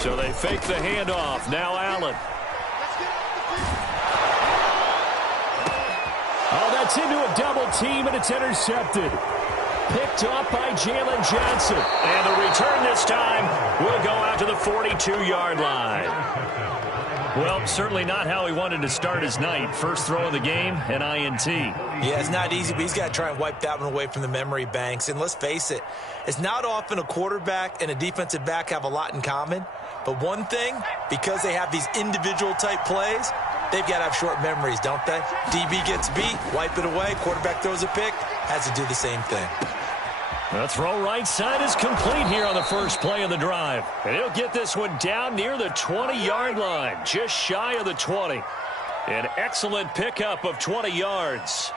So they fake the handoff. Now Allen. Oh, that's into a double team, and it's intercepted. Picked up by Jalen Johnson. And the return this time will go out to the 42-yard line. Well, certainly not how he wanted to start his night. First throw of the game, an INT. Yeah, it's not easy, but he's got to try and wipe that one away from the memory banks. And let's face it, it's not often a quarterback and a defensive back have a lot in common. But one thing, because they have these individual type plays, they've got to have short memories, don't they? DB gets beat, wipe it away, quarterback throws a pick, has to do the same thing. The throw right side is complete here on the first play of the drive. And he'll get this one down near the 20-yard line, just shy of the 20. An excellent pickup of 20 yards.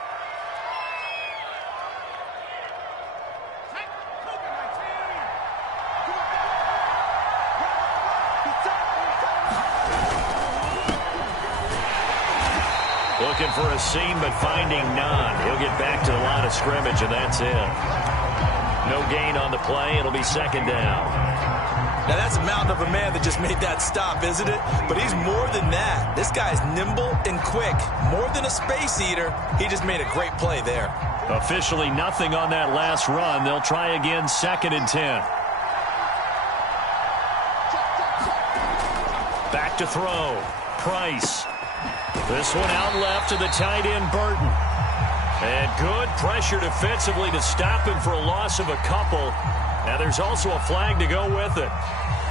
Looking for a seam, but finding none. He'll get back to the line of scrimmage, and that's it. No gain on the play. It'll be second down. Now, that's a mountain of a man that just made that stop, isn't it? But he's more than that. This guy's nimble and quick. More than a space eater. He just made a great play there. Officially nothing on that last run. They'll try again, 2nd and 10. Back to throw. Price. This one out left to the tight end, Burton. And good pressure defensively to stop him for a loss of a couple. Now there's also a flag to go with it.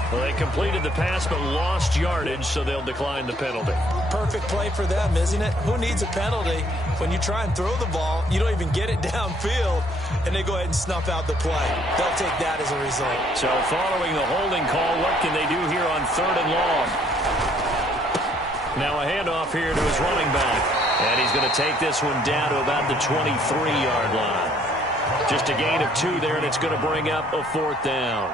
Well, they completed the pass but lost yardage, so they'll decline the penalty. Perfect play for them, isn't it? Who needs a penalty? When you try and throw the ball, you don't even get it downfield, and they go ahead and snuff out the play. They'll take that as a result. So following the holding call, what can they do here on 3rd and long? Now a handoff here to his running back. And he's going to take this one down to about the 23-yard line. Just a gain of 2 there, and it's going to bring up a 4th down.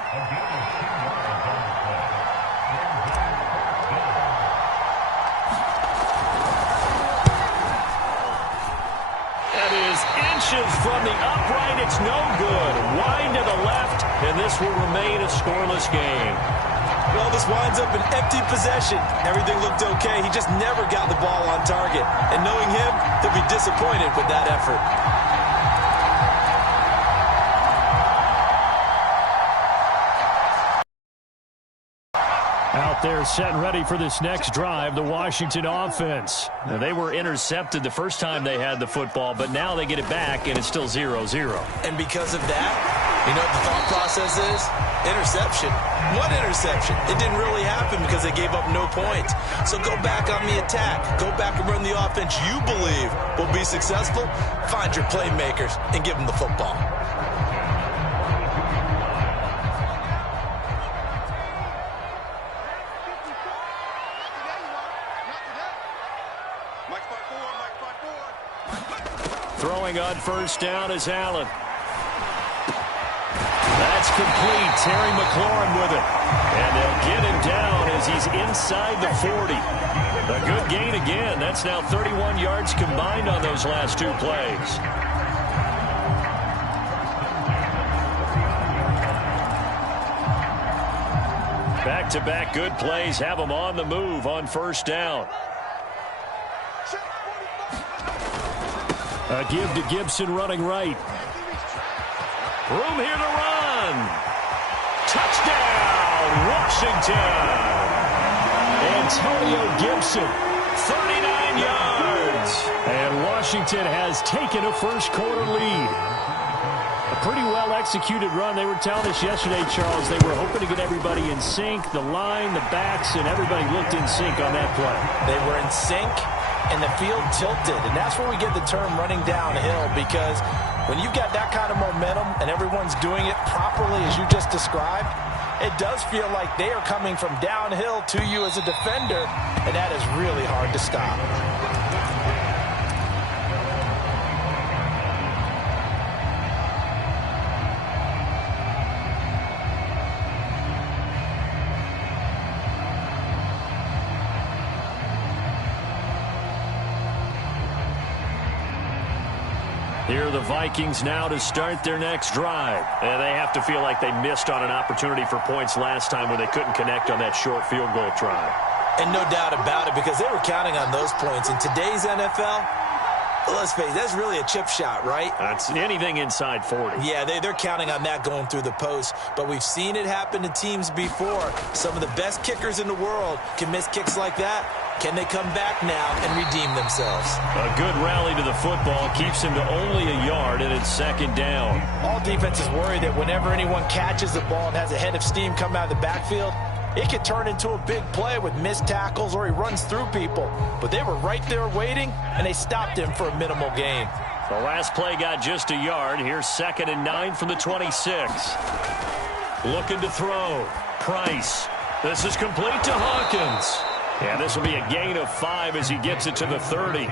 That is inches from the upright. It's no good. Wide to the left, and this will remain a scoreless game. Well, this winds up an empty possession. Everything looked okay. He just never got the ball on target. And knowing him, he'll be disappointed with that effort. Out there set and ready for this next drive, the Washington offense. Now, they were intercepted the first time they had the football, but now they get it back, and it's still 0-0. And because of that, you know what the thought process is? Interception. What interception? It didn't really happen because they gave up no points. So go back on the attack. Go back and run the offense you believe will be successful. Find your playmakers and give them the football. Throwing on first down is Allen. That's complete. Terry McLaurin with it. And they'll get him down as he's inside the 40. A good gain again. That's now 31 yards combined on those last 2 plays. Back-to-back good plays have them on the move on first down. A give to Gibson running right. Room here to run. Touchdown, Washington. Antonio Gibson, 39 yards. And Washington has taken a first-quarter lead. A pretty well-executed run. They were telling us yesterday, Charles, they were hoping to get everybody in sync, the line, the backs, and everybody looked in sync on that play. They were in sync, and the field tilted. And that's where we get the term running downhill, because when you've got that kind of momentum and everyone's doing it properly as you just described, it does feel like they are coming from downhill to you as a defender, and that is really hard to stop. Here are the Vikings now to start their next drive. And they have to feel like they missed on an opportunity for points last time when they couldn't connect on that short field goal try. And no doubt about it, because they were counting on those points. In today's NFL, let's face it, that's really a chip shot, right? That's anything inside 40. Yeah, they're counting on that going through the post. But we've seen it happen to teams before. Some of the best kickers in the world can miss kicks like that. Can they come back now and redeem themselves? A good rally to the football keeps him to only a yard, and it's second down. All defenses worry that whenever anyone catches the ball and has a head of steam come out of the backfield, it could turn into a big play with missed tackles or he runs through people. But they were right there waiting, and they stopped him for a minimal gain. The last play got just a yard. Here's 2nd and 9 from the 26. Looking to throw. Price. This is complete to Hawkins. Yeah, this will be a gain of 5 as he gets it to the 30.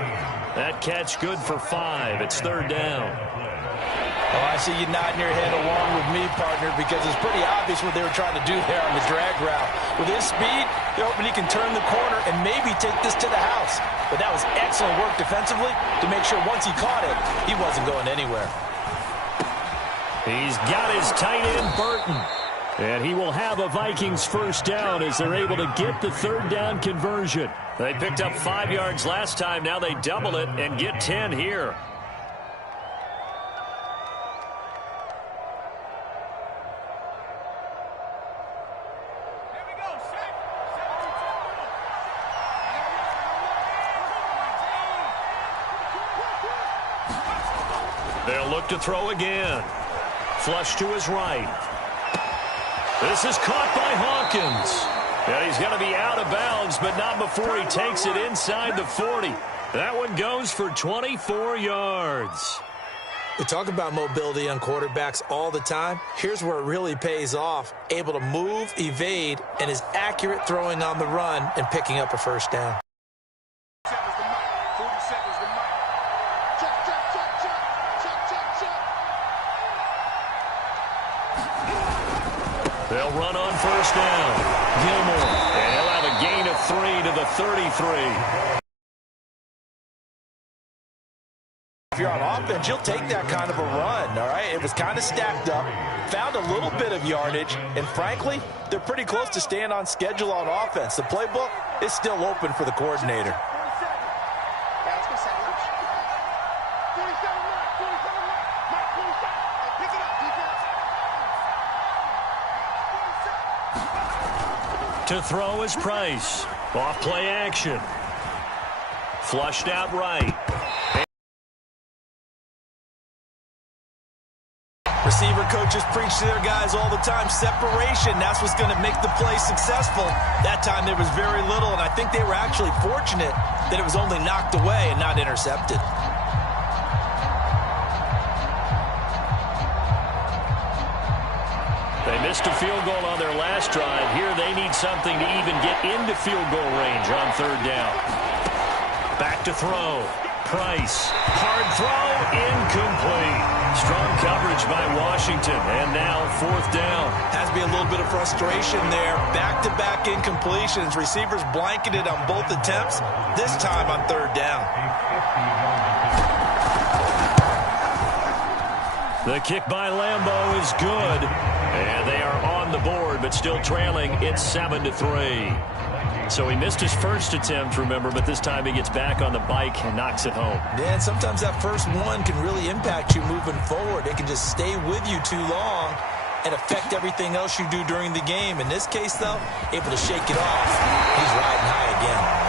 That catch good for 5. It's 3rd down. Oh, I see you nodding your head along with me, partner, because it's pretty obvious what they were trying to do there on the drag route. With his speed, they're hoping he can turn the corner and maybe take this to the house. But that was excellent work defensively to make sure once he caught it, he wasn't going anywhere. He's got his tight end, Burton. And he will have a Vikings first down as they're able to get the 3rd down conversion. They picked up 5 yards last time. Now they double it and get 10 here. They'll look to throw again. Flush to his right. This is caught by Hawkins. Yeah, he's going to be out of bounds, but not before he takes it inside the 40. That one goes for 24 yards. We talk about mobility on quarterbacks all the time. Here's where it really pays off. Able to move, evade, and is accurate throwing on the run and picking up a first down. They'll run on first down. Gilmore. And he'll have a gain of 3 to the 33. If you're on offense, you'll take that kind of a run, all right? It was kind of stacked up, found a little bit of yardage, and frankly, they're pretty close to staying on schedule on offense. The playbook is still open for the coordinator. To throw is Price. Off play action. Flushed out right. Receiver coaches preach to their guys all the time. Separation, that's what's going to make the play successful. That time there was very little, and I think they were actually fortunate that it was only knocked away and not intercepted. They missed a field goal on their last drive. Here they need something to even get into field goal range on 3rd down. Back to throw. Price. Hard throw. Incomplete. Strong coverage by Washington. And now 4th down. Has to be a little bit of frustration there. Back-to-back incompletions. Receivers blanketed on both attempts. This time on 3rd down. The kick by Lambeau is good. And they are on the board, but still trailing. It's 7-3. So he missed his first attempt, remember, but this time he gets back on the bike and knocks it home. Yeah, and sometimes that first one can really impact you moving forward. It can just stay with you too long and affect everything else you do during the game. In this case, though, able to shake it off. He's riding high again.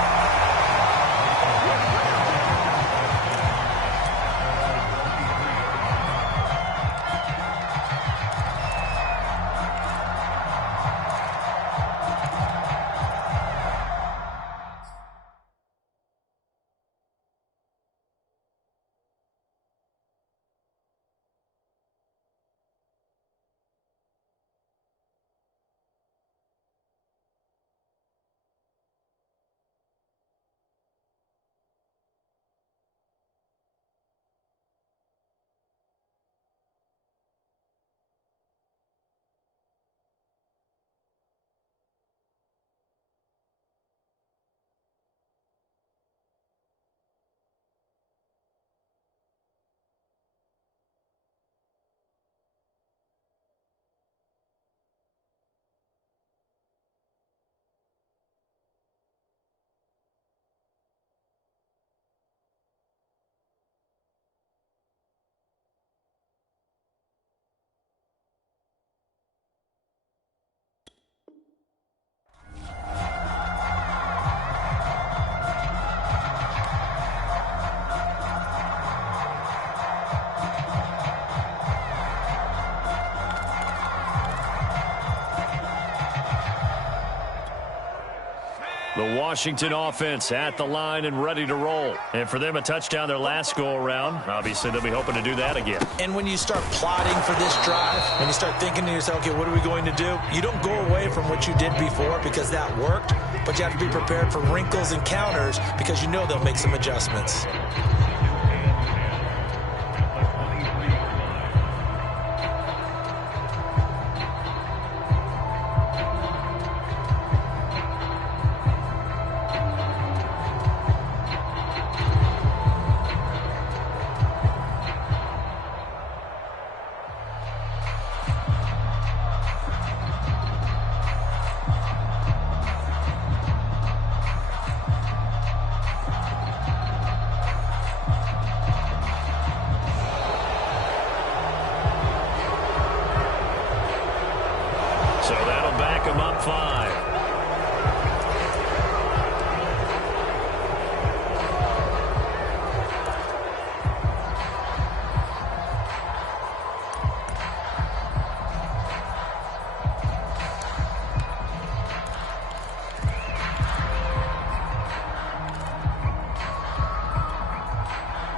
The Washington offense at the line and ready to roll. And for them, a touchdown their last go-around. Obviously, they'll be hoping to do that again. And when you start plotting for this drive, when you start thinking to yourself, okay, what are we going to do? You don't go away from what you did before because that worked, but you have to be prepared for wrinkles and counters because you know they'll make some adjustments. So that'll back him up 5.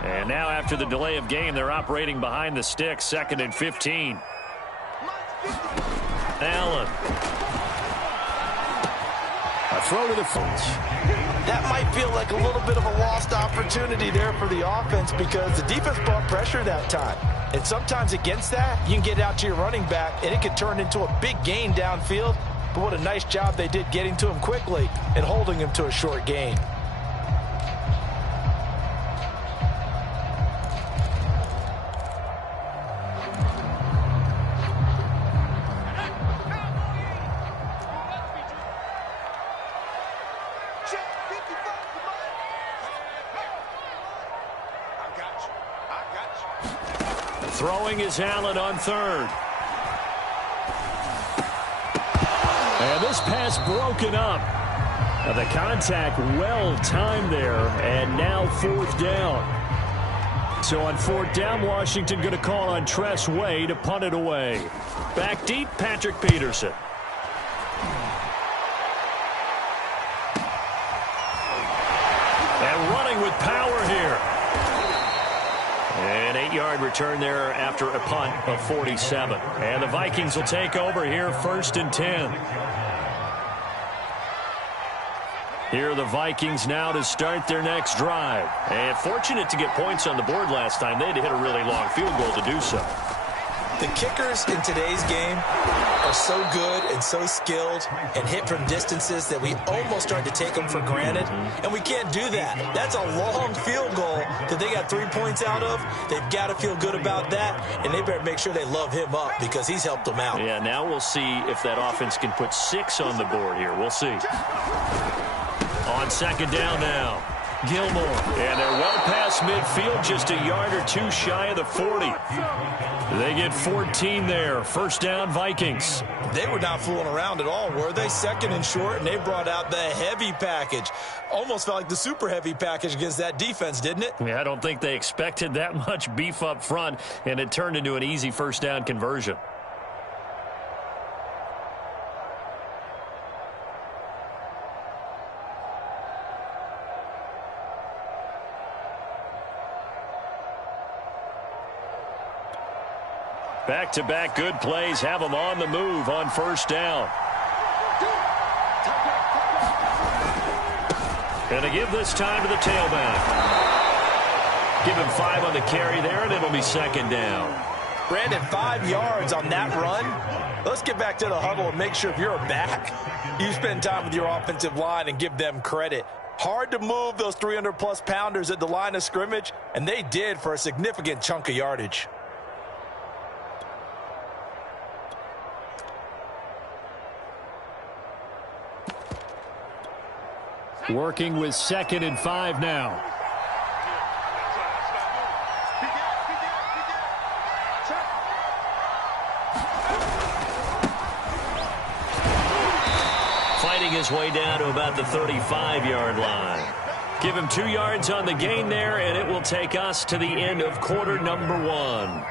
And now after the delay of game, they're operating behind the sticks, 2nd and 15. Allen. A throw to the front. That might feel like a little bit of a lost opportunity there for the offense because the defense brought pressure that time. And sometimes against that, you can get out to your running back, and it can turn into a big gain downfield. But what a nice job they did getting to him quickly and holding him to a short gain. Throwing is Allen on 3rd. And this pass broken up. Now the contact well timed there, and now 4th down. So on 4th down, Washington going to call on Tress Way to punt it away. Back deep, Patrick Peterson. And running with power here. An 8-yard return there after a punt of 47. And the Vikings will take over here 1st and 10. Here are the Vikings now to start their next drive. And fortunate to get points on the board last time. They had to hit a really long field goal to do so. The kickers in today's game are so good and so skilled and hit from distances that we almost start to take them for granted. And we can't do that. That's a long field goal that they got 3 points out of. They've got to feel good about that, and they better make sure they love him up because he's helped them out. Yeah, now we'll see if that offense can put 6 on the board here. We'll see. On 2nd down now. Gilmore. And they're well past midfield, just a yard or 2 shy of the 40. They get 14 there. 1st down, Vikings. They were not fooling around at all, were they? 2nd and short, and they brought out the heavy package. Almost felt like the super heavy package against that defense, didn't it? Yeah, I don't think they expected that much beef up front, and it turned into an easy 1st down conversion. Back-to-back good plays have them on the move on 1st down. And they give this time to the tailback. Give him 5 on the carry there, and it'll be 2nd down. Brandon, 5 yards on that run. Let's get back to the huddle and make sure if you're a back, you spend time with your offensive line and give them credit. Hard to move those 300-plus pounders at the line of scrimmage, and they did for a significant chunk of yardage. Working with 2nd and 5 now. Fighting his way down to about the 35-yard line. Give him 2 yards on the gain there, and it will take us to the end of quarter number 1.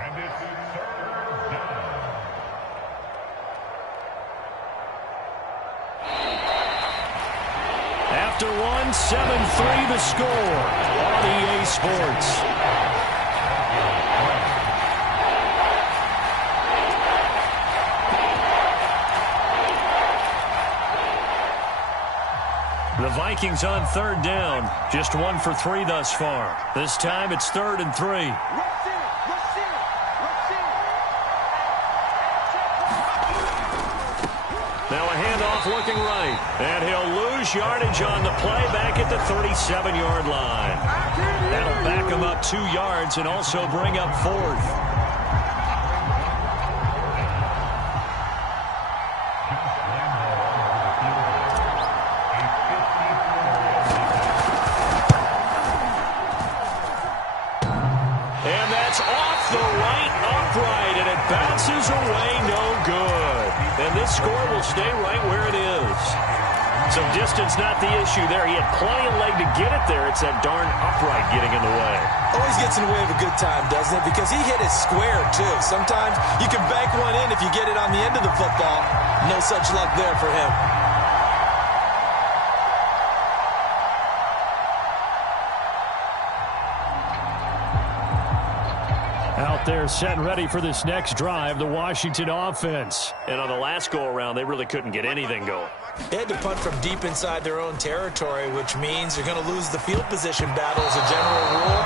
7-3 the score on EA Sports. The Vikings on third down. Just 1 for 3 thus far. This time it's 3rd and 3. Now a handoff looking right. And he'll lose yardage on the play back at the 37-yard line. That'll back him up 2 yards and also bring up 4th. Bounces away, no good. And this score will stay right where it is. So distance not the issue there. He had plenty of leg to get it there. It's that darn upright getting in the way. Always gets in the way of a good time, doesn't it? Because he hit it square, too. Sometimes you can bank one in if you get it on the end of the football. No such luck there for him. Out there set and ready for this next drive, the Washington offense. And on the last go-around, they really couldn't get anything going. They had to punt from deep inside their own territory, which means they're going to lose the field position battle as a general rule.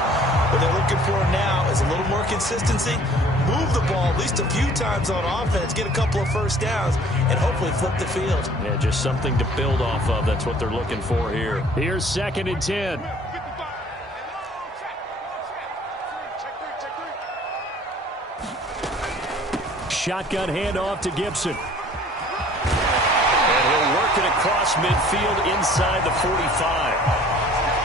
What they're looking for now is a little more consistency, move the ball at least a few times on offense, get a couple of first downs, and hopefully flip the field. Yeah, just something to build off of. That's what they're looking for here. Here's 2nd and 10. Shotgun handoff to Gibson. And he'll work it across midfield inside the 45.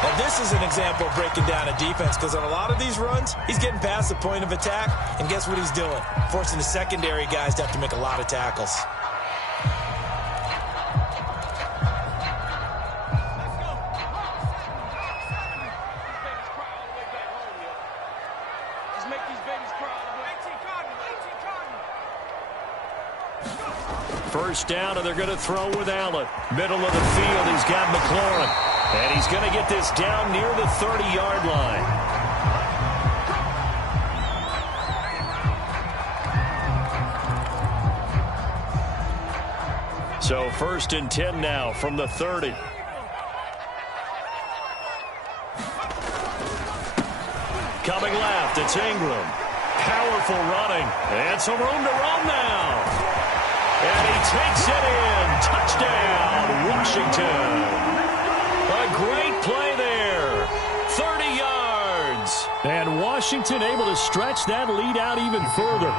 Now this is an example of breaking down a defense, because on a lot of these runs, he's getting past the point of attack, and guess what he's doing? Forcing the secondary guys to have to make a lot of tackles. First down, and they're going to throw with Allen. Middle of the field, he's got McLaurin. And he's going to get this down near the 30-yard line. So 1st and 10 now from the 30. Coming left, it's Ingram. Powerful running. And some room to run now. And he takes it in. Touchdown, Washington. A great play there. 30 yards. And Washington able to stretch that lead out even further.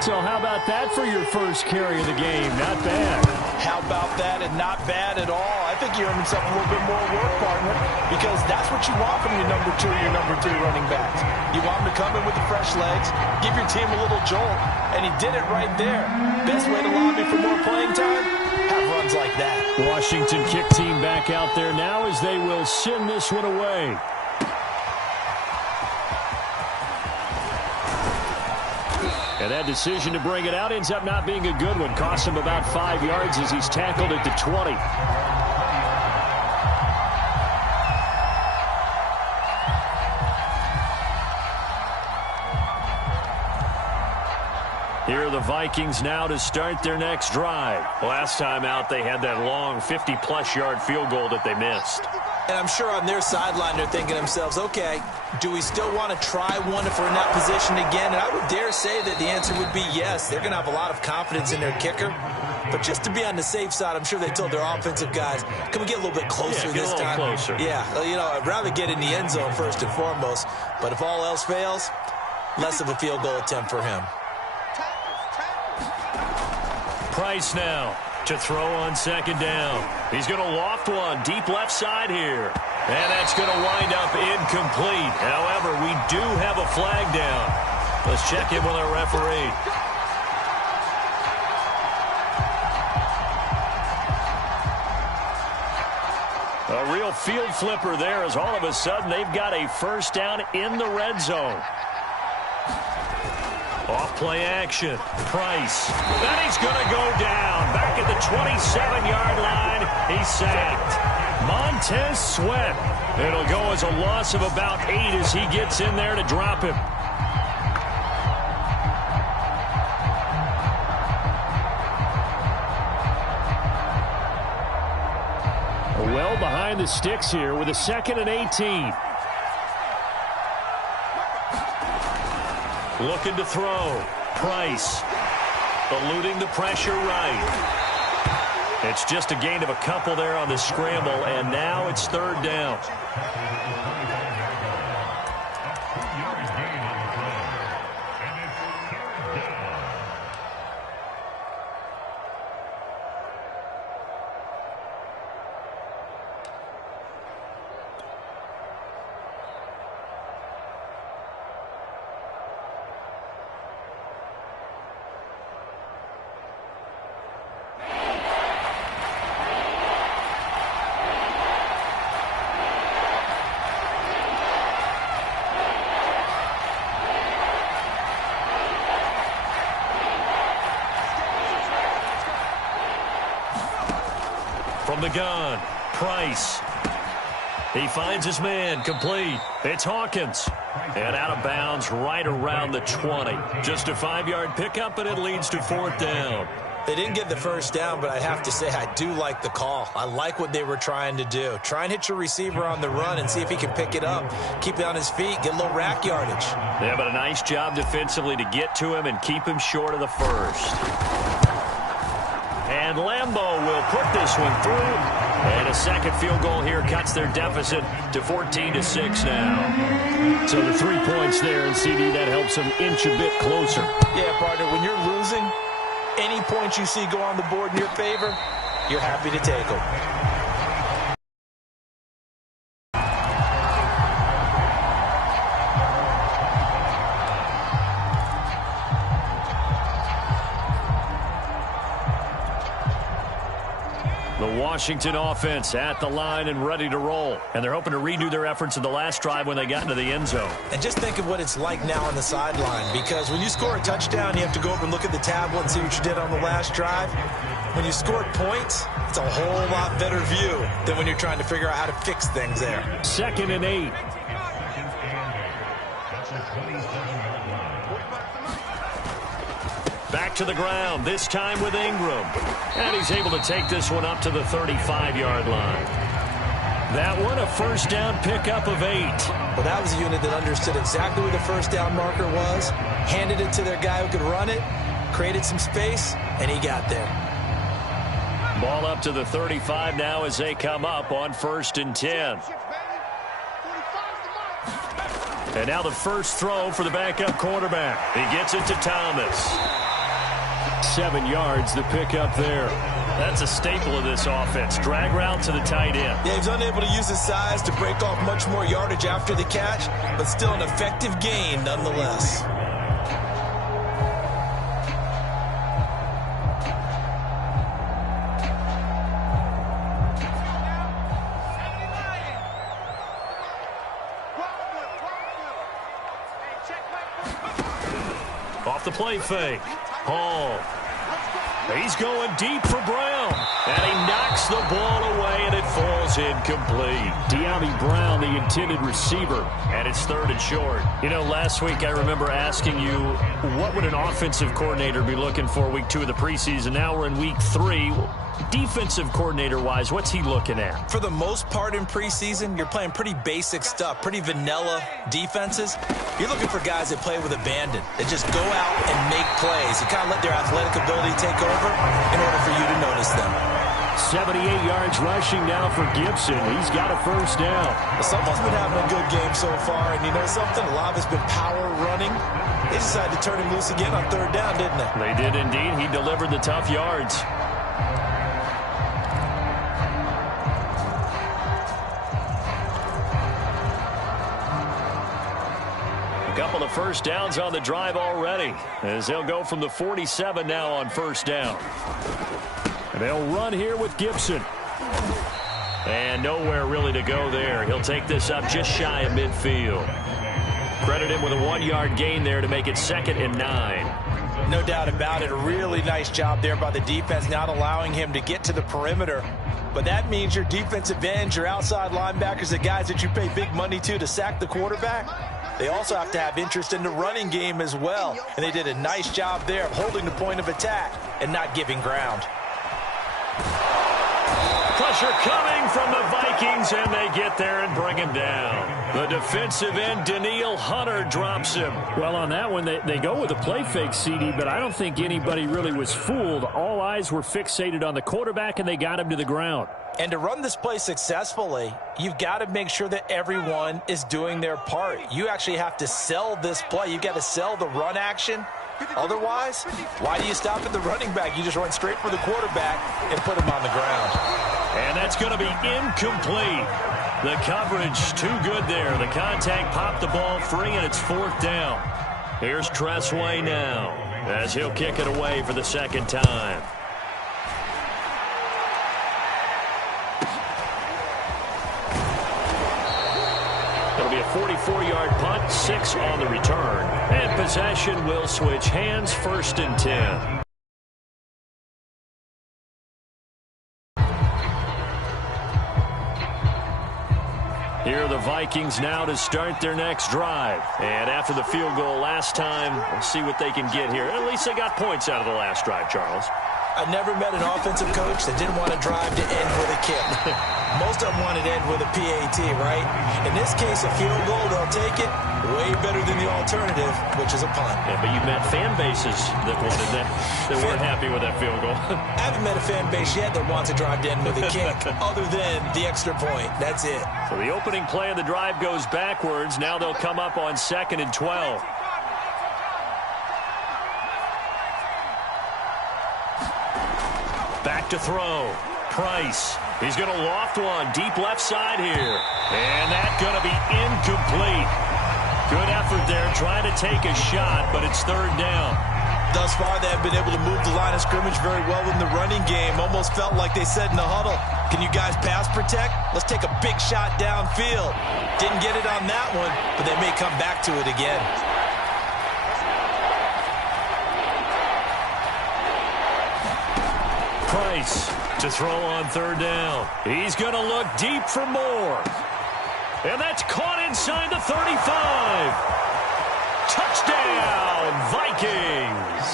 So how about that for your first carry of the game? Not bad. How about that, and not bad at all. I think you earned himself a little bit more work, partner, because that's what you want from your number 2 your number 3 running backs. You want him to come in with the fresh legs, give your team a little jolt, and he did it right there. Best way to lobby for more playing time? Have runs like that. Washington kick team back out there now as they will send this one away. And that decision to bring it out ends up not being a good one. Cost him about 5 yards as he's tackled at the 20. Here are the Vikings now to start their next drive. Last time out, they had that long 50-plus yard field goal that they missed. And I'm sure on their sideline they're thinking to themselves, okay, do we still want to try one if we're in that position again? And I would dare say that the answer would be yes. They're going to have a lot of confidence in their kicker. But just to be on the safe side, I'm sure they told their offensive guys, can we get a little bit closer this time? Closer. Yeah, you know, I'd rather get in the end zone first and foremost. But if all else fails, less of a field goal attempt for him. Price now to throw on 2nd down. He's going to loft one deep left side here. And that's going to wind up incomplete. However, we do have a flag down. Let's check in with our referee. A real field flipper there as all of a sudden they've got a first down in the red zone. Off play action. Price. Then he's going to go down. Back at the 27-yard line. He's sacked. Montez Sweat. It'll go as a loss of about 8 as he gets in there to drop him. Well behind the sticks here with a 2nd and 18. Looking to throw. Price. Eluding the pressure right. It's just a gain of a couple there on the scramble, and now it's 3rd down. From the gun, Price. He finds his man, complete. It's Hawkins. And out of bounds right around the 20. Just a 5-yard pickup, and it leads to 4th down. They didn't get the first down, but I have to say I do like the call. I like what they were trying to do. Try and hit your receiver on the run and see if he can pick it up. Keep it on his feet, get a little rack yardage. Yeah, but a nice job defensively to get to him and keep him short of the first. And Lambeau will put this one through. And a 2nd field goal here cuts their deficit to 14-6 now. So the 3 points there, and CD, that helps them inch a bit closer. Yeah, partner, when you're losing, any points you see go on the board in your favor, you're happy to take them. The Washington offense at the line and ready to roll. And they're hoping to redo their efforts in the last drive when they got into the end zone. And just think of what it's like now on the sideline, because when you score a touchdown, you have to go over and look at the tablet and see what you did on the last drive. When you scored points, it's a whole lot better view than when you're trying to figure out how to fix things there. 2nd and 8. Back to the ground, this time with Ingram. And he's able to take this one up to the 35-yard line. That one, a 1st down pickup of 8. Well, that was a unit that understood exactly where the 1st down marker was, handed it to their guy who could run it, created some space, and he got there. Ball up to the 35 now as they come up on 1st and 10. And now the first throw for the backup quarterback. He gets it to Thomas. 7 yards, the pickup there. That's a staple of this offense. Drag route to the tight end. Yeah, he's unable to use his size to break off much more yardage after the catch, but still an effective gain nonetheless. Off the play fake. Hall. He's going deep for Brown. And he knocks the ball away, and it falls incomplete. De'Ami Brown, the intended receiver, and it's 3rd and short. You know, last week I remember asking you, what would an offensive coordinator be looking for week 2 of the preseason? Now we're in week 3. Defensive coordinator-wise, what's he looking at? For the most part in preseason, you're playing pretty basic stuff, pretty vanilla defenses. You're looking for guys that play with abandon, that just go out and make plays. You kind of let their athletic ability take over in order for you to notice them. 78 yards rushing now for Gibson. He's got a 1st down. Well, someone's been having a good game so far, and you know something? A lot of it's been power running. They decided to turn him loose again on 3rd down, didn't they? They did indeed. He delivered the tough yards. A couple of 1st downs on the drive already, as they'll go from the 47 now on 1st down. And they'll run here with Gibson. And nowhere really to go there. He'll take this up just shy of midfield. Credit him with a 1-yard gain there to make it 2nd and 9. No doubt about it. A really nice job there by the defense, not allowing him to get to the perimeter. But that means your defensive ends, your outside linebackers, the guys that you pay big money to sack the quarterback, they also have to have interest in the running game as well. And they did a nice job there of holding the point of attack and not giving ground. Pressure coming from the Vikings, and they get there and bring him down. The defensive end, Danielle Hunter, drops him. Well, on that one, they go with a play fake, CD, but I don't think anybody really was fooled. All eyes were fixated on the quarterback, and they got him to the ground. And to run this play successfully, you've got to make sure that everyone is doing their part. You actually have to sell this play. You've got to sell the run action. Otherwise, why do you stop at the running back? You just run straight for the quarterback and put him on the ground. And that's going to be incomplete. The coverage too good there. The contact popped the ball free, and it's 4th down. Here's Tressway now as he'll kick it away for the second time. It'll be a 44-yard punt, 6 on the return. And possession will switch hands, 1st and 10. Here are the Vikings now to start their next drive. And after the field goal last time, we'll see what they can get here. At least they got points out of the last drive, Charles. I never met an offensive coach that didn't want to drive to end with a kick. Most of them wanted to end with a PAT, right? In this case, a field goal, they'll take it. Way better than the alternative, which is a punt. Yeah, but you met fan bases that wanted that, that weren't happy with that field goal. I haven't met a fan base yet that wants to drive to end with a kick, other than the extra point. That's it. So the opening play of the drive goes backwards. Now they'll come up on 2nd and 12. Back to throw. Price. He's going to loft one deep left side here. And that's going to be incomplete. Good effort there trying to take a shot, but it's 3rd down. Thus far, they have been able to move the line of scrimmage very well in the running game. Almost felt like they said in the huddle, can you guys pass protect? Let's take a big shot downfield. Didn't get it on that one, but they may come back to it again. Price to throw on 3rd down. He's going to look deep for more. And that's caught inside the 35. Touchdown, Vikings.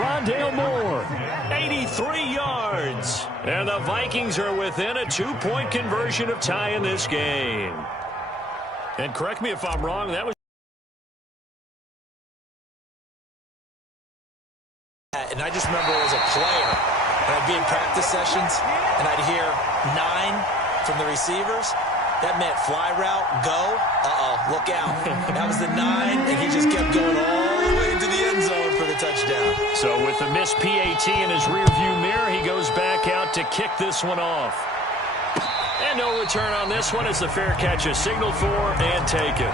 Rondale Moore, 83 yards. And the Vikings are within a 2-point conversion of tying this game. And correct me if I'm wrong, that was... And I just remember as a player, and I'd be in practice sessions, and I'd hear 9 from the receivers. That meant fly route, go, look out. That was the 9, and he just kept going all the way into the end zone for the touchdown. So with the missed PAT in his rearview mirror, he goes back out to kick this one off. And no return on this one as the fair catch is signaled for and taken.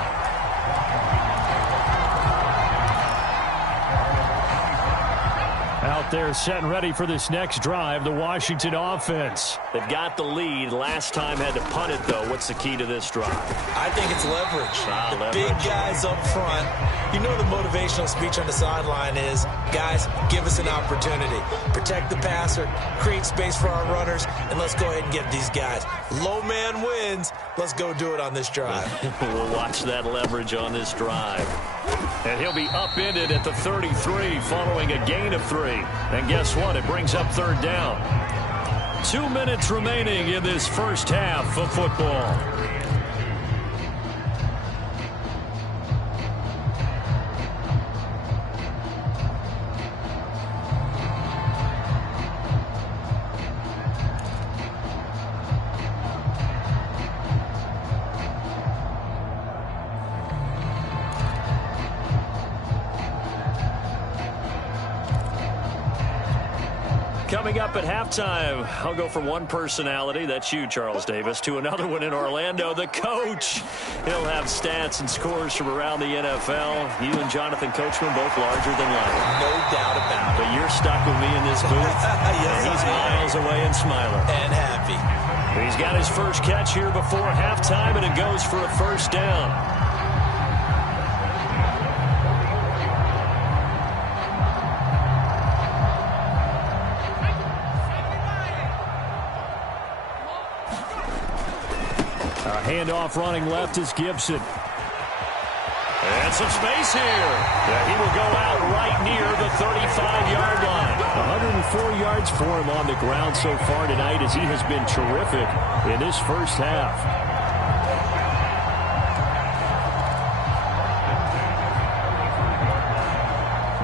Out there set and ready for this next drive, the Washington offense. They've got the lead. Last time had to punt it, though. What's the key to this drive? I think it's leverage. Leverage. Big guys up front. You know the motivational speech on the sideline is, guys, give us an opportunity. Protect the passer, create space for our runners, and let's go ahead and get these guys. Low man wins. Let's go do it on this drive. We'll watch that leverage on this drive. And he'll be upended at the 33 following a gain of 3. And guess what? It brings up 3rd down. 2 minutes remaining in this first half of football. Coming up at halftime, I'll go from one personality, that's you, Charles Davis, to another one in Orlando, the coach. He'll have stats and scores from around the NFL. You and Jonathan Coachman both larger than life. No doubt about it. But you're stuck with me in this booth. Yes, and he's miles away and smiling. And happy. He's got his first catch here before halftime, and it goes for a 1st down. Handoff running left is Gibson. And some space here. Yeah, he will go out right near the 35-yard line. 104 yards for him on the ground so far tonight as he has been terrific in this first half.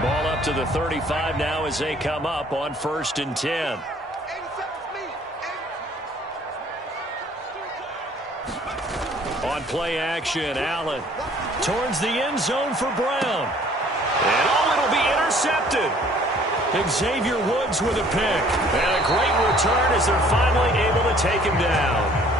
Ball up to the 35 now as they come up on 1st and 10. On play action, Allen towards the end zone for Brown. And it'll be intercepted. Xavier Woods with a pick. And a great return as they're finally able to take him down.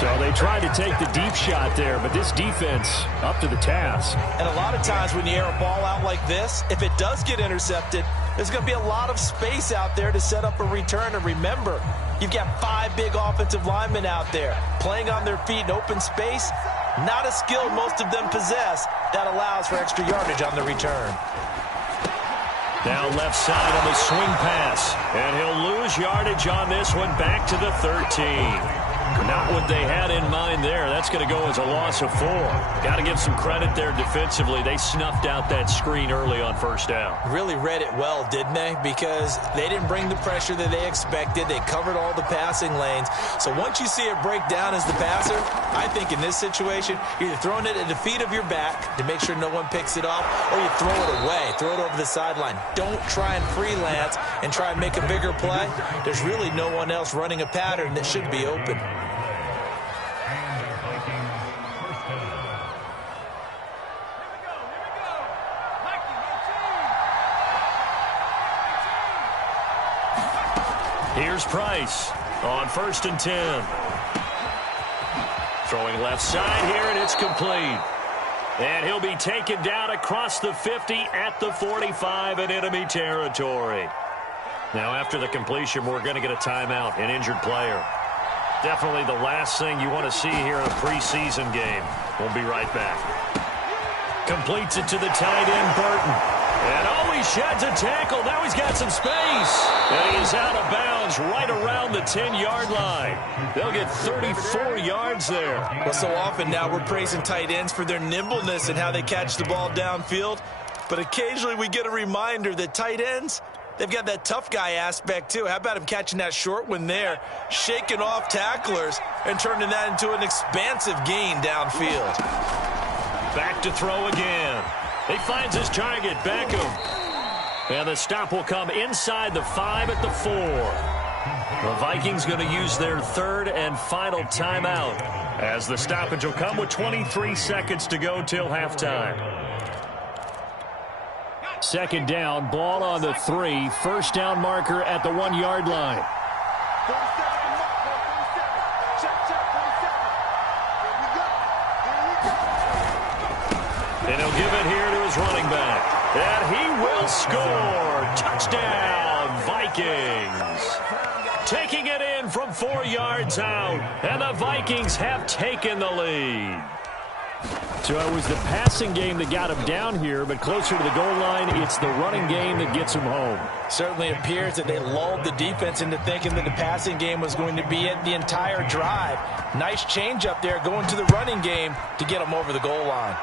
So they tried to take the deep shot there, but this defense up to the task. And a lot of times when you air a ball out like this, if it does get intercepted, there's going to be a lot of space out there to set up a return. And remember, you've got 5 big offensive linemen out there playing on their feet in open space. Not a skill most of them possess that allows for extra yardage on the return. Now left side on the swing pass. And he'll lose yardage on this one back to the 13. Not what they had in mind there. That's going to go as a loss of 4. Got to give some credit there defensively. They snuffed out that screen early on 1st down. Really read it well, didn't they? Because they didn't bring the pressure that they expected. They covered all the passing lanes. So once you see it break down as the passer, I think in this situation, you're either throwing it at the feet of your back to make sure no one picks it off, or you throw it away, throw it over the sideline. Don't try and freelance and try and make a bigger play. There's really no one else running a pattern that should be open. Here's Price on 1st and 10. Throwing left side here, and it's complete. And he'll be taken down across the 50 at the 45 in enemy territory. Now, after the completion, we're going to get a timeout, an injured player. Definitely the last thing you want to see here in a preseason game. We'll be right back. Completes it to the tight end, Burton. And he sheds a tackle. Now he's got some space. And he is out of bounds right around the 10-yard line. They'll get 34 yards there. Well, so often now we're praising tight ends for their nimbleness and how they catch the ball downfield. But occasionally we get a reminder that tight ends, they've got that tough guy aspect too. How about him catching that short one there, shaking off tacklers, and turning that into an expansive gain downfield. Back to throw again. He finds his target, Beckham. And the stop will come inside the 5 at the 4. The Vikings going to use their 3rd and final timeout as the stoppage will come with 23 seconds to go till halftime. 2nd down, ball on the 3. 1st down marker at the 1-yard line. And he'll give it here to his running back. And he will score. Touchdown, Vikings. Taking it in from 4 yards out. And the Vikings have taken the lead. So it was the passing game that got him down here, but closer to the goal line, it's the running game that gets him home. Certainly appears that they lulled the defense into thinking that the passing game was going to be it the entire drive. Nice change up there going to the running game to get them over the goal line.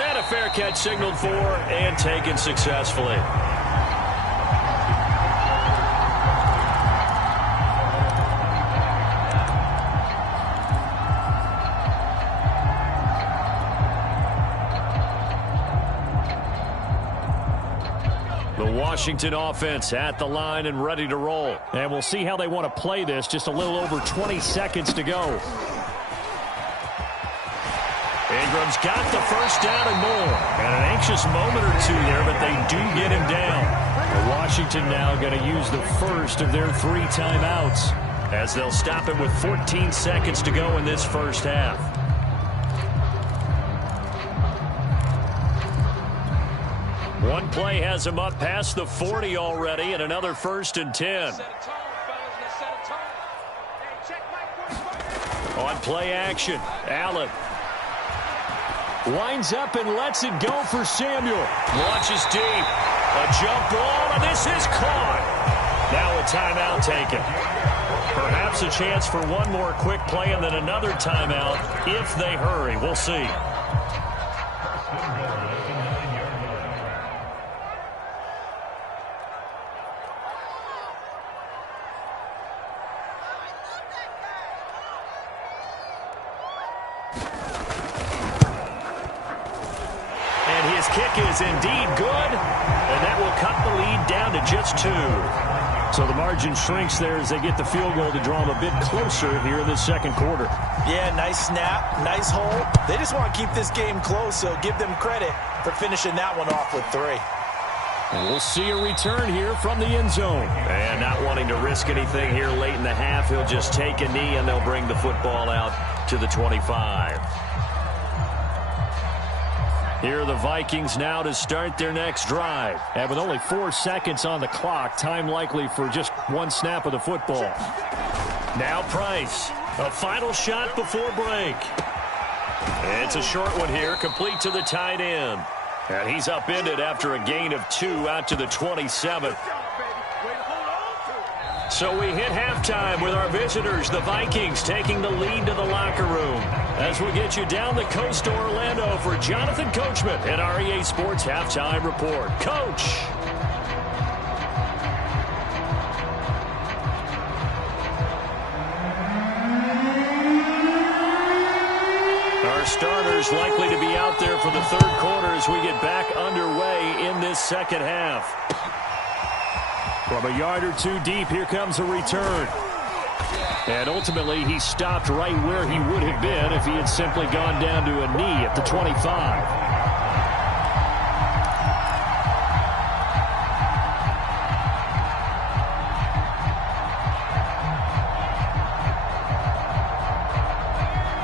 And a fair catch signaled for and taken successfully. The Washington offense at the line and ready to roll. And we'll see how they want to play this. Just a little over 20 seconds to go. Ingram's got the 1st down and more. And an anxious moment or two there, but they do get him down. Washington now going to use the 1st of their 3 timeouts as they'll stop it with 14 seconds to go in this first half. One play has him up past the 40 already, and another 1st and 10. On play action, Allen winds up and lets it go for Samuel. Launches deep. A jump ball, and this is caught. Now a timeout taken. Perhaps a chance for one more quick play and then another timeout if they hurry. We'll see. And his kick is indeed good, and that will cut the lead down to just 2. So the margin shrinks there as they get the field goal to draw them a bit closer here in the second quarter. Yeah, nice snap, nice hole. They just want to keep this game close, so give them credit for finishing that one off with 3. And we'll see a return here from the end zone. And not wanting to risk anything here late in the half, he'll just take a knee and they'll bring the football out to the 25. Here are the Vikings now to start their next drive. And with only 4 seconds on the clock, time likely for just one snap of the football. Now Price, a final shot before break. It's a short one here, complete to the tight end. And he's upended after a gain of 2 out to the 27. So we hit halftime with our visitors, the Vikings, taking the lead to the locker room. As we get you down the coast to Orlando for Jonathan Coachman at our EA Sports Halftime Report. Coach. Our starters likely to be out there for the third quarter as we get back underway in this second half. From a yard or 2 deep, here comes a return. And ultimately, he stopped right where he would have been if he had simply gone down to a knee at the 25.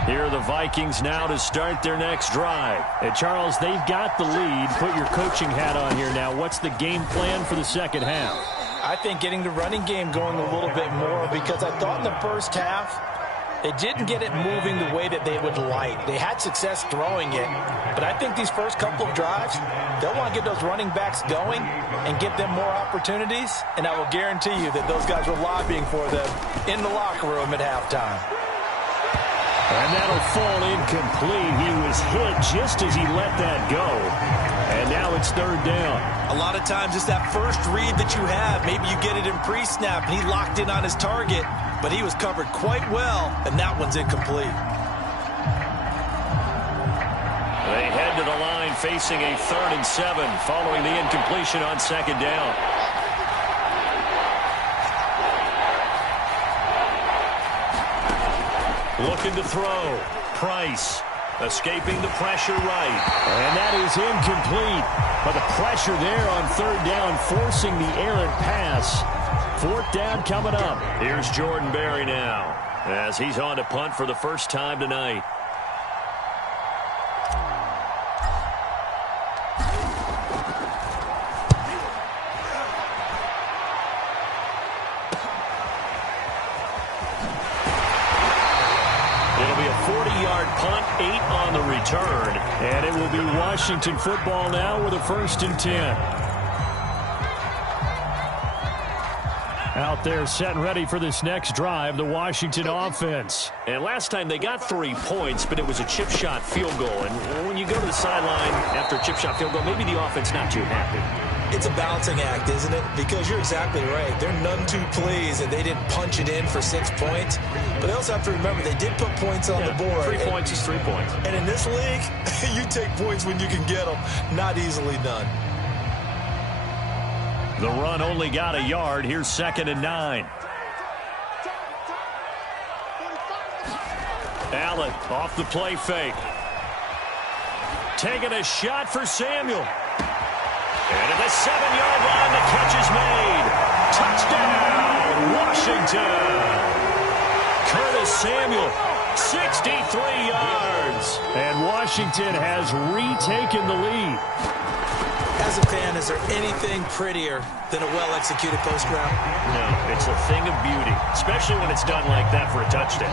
Here are the Vikings now to start their next drive. And Charles, they've got the lead. Put your coaching hat on here now. What's the game plan for the second half? I think getting the running game going a little bit more, because I thought in the first half they didn't get it moving the way that they would like. They had success throwing it, but I think these first couple of drives, they'll want to get those running backs going and give them more opportunities, and I will guarantee you that those guys were lobbying for them in the locker room at halftime. And that'll fall incomplete. He was hit just as he let that go. And now it's third down. A lot of times it's that first read that you have. Maybe you get it in pre-snap and he locked in on his target, but he was covered quite well, and that one's incomplete. They head to the line facing a 3rd and 7 following the incompletion on second down. Looking to throw. Price escaping the pressure right. And that is incomplete. But the pressure there on third down forcing the errant pass. 4th down coming up. Here's Jordan Berry now as he's on to punt for the first time tonight. Punt, 8 on the return. And it will be Washington football now with a 1st and 10. Out there set and ready for this next drive, the Washington offense. And last time they got 3 points, but it was a chip shot field goal. And when you go to the sideline after a chip shot field goal, maybe the offense not too happy. It's a balancing act, isn't it? Because you're exactly right. They're none too pleased that they didn't punch it in for 6 points. But they also have to remember they did put points on the board. 3 points is 3 points. And in this league, you take points when you can get them. Not easily done. The run only got a yard. Here's 2nd and 9. Allen off the play fake. Taking a shot for Samuel. And at the 7-yard line, the catch is made. Touchdown, Washington. Curtis Samuel, 63 yards. And Washington has retaken the lead. As a fan, is there anything prettier than a well-executed post route? No, it's a thing of beauty, especially when it's done like that for a touchdown.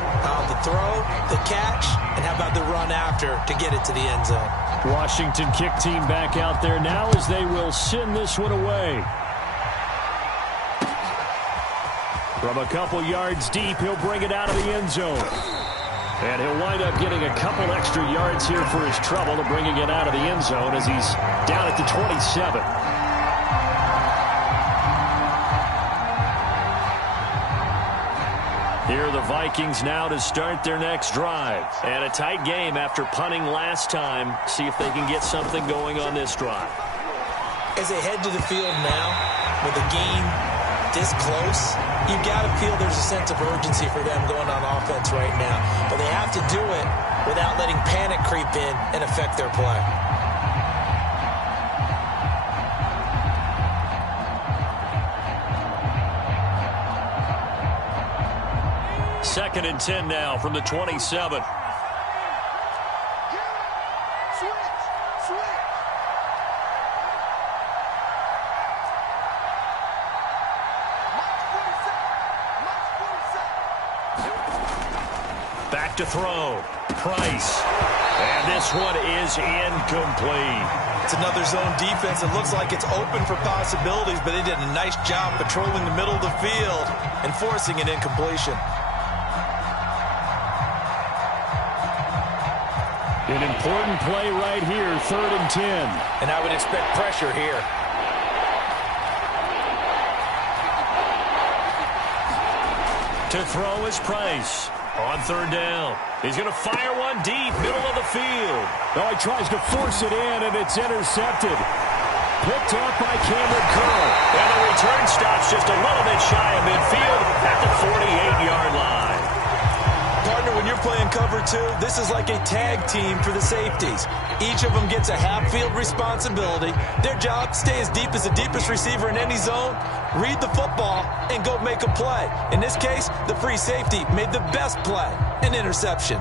The throw, the catch, and how about the run after to get it to the end zone? Washington kick team back out there now as they will send this one away. From a couple yards deep, he'll bring it out of the end zone. And he'll wind up getting a couple extra yards here for his trouble of bringing it out of the end zone as he's down at the 27. Here are the Vikings now to start their next drive. And a tight game after punting last time. See if they can get something going on this drive. As they head to the field now, with a game this close, you've got to feel there's a sense of urgency for them going on offense right now. But they have to do it without letting panic creep in and affect their play. Second and 10 now from the 27. Back to throw. Price. And this one is incomplete. It's another zone defense. It looks like it's open for possibilities, but they did a nice job patrolling the middle of the field and forcing an incompletion. An important play right here, 3rd and 10. And I would expect pressure here. To throw is Price. On 3rd down. He's going to fire one deep, middle of the field. Oh, he tries to force it in, and it's intercepted. Picked off by Cameron Curl. And the return stops just a little bit shy of midfield at the 48-yard line. Partner, when you're playing cover 2, this is like a tag team for the safeties. Each of them gets a half-field responsibility. Their job, stay as deep as the deepest receiver in any zone, read the football, and go make a play. In this case, the free safety made the best play, an interception.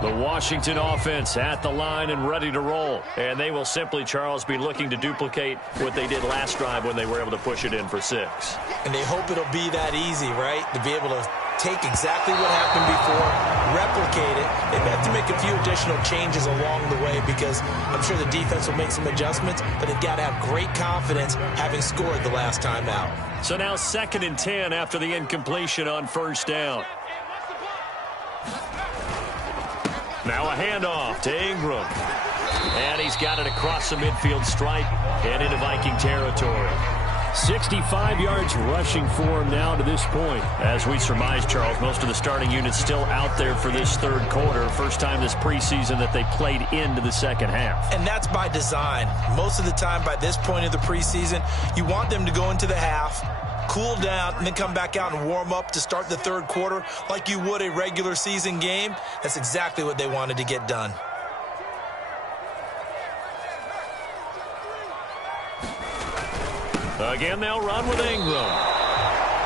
The Washington offense at the line and ready to roll. And they will simply, Charles, be looking to duplicate what they did last drive when they were able to push it in for 6. And they hope it'll be that easy, right? To be able to take exactly what happened before, replicate it. They have to make a few additional changes along the way because I'm sure the defense will make some adjustments, but they've got to have great confidence having scored the last time out. So now 2nd and 10 after the incompletion on 1st down. Now a handoff to Ingram. And he's got it across the midfield stripe and into Viking territory. 65 yards rushing for him now to this point. As we surmise, Charles, most of the starting units still out there for this 3rd quarter. First time this preseason that they played into the 2nd half. And that's by design. Most of the time by this point of the preseason, you want them to go into the half, cool down, and then come back out and warm up to start the 3rd quarter like you would a regular season game. That's exactly what they wanted to get done. Again, they'll run with Ingram.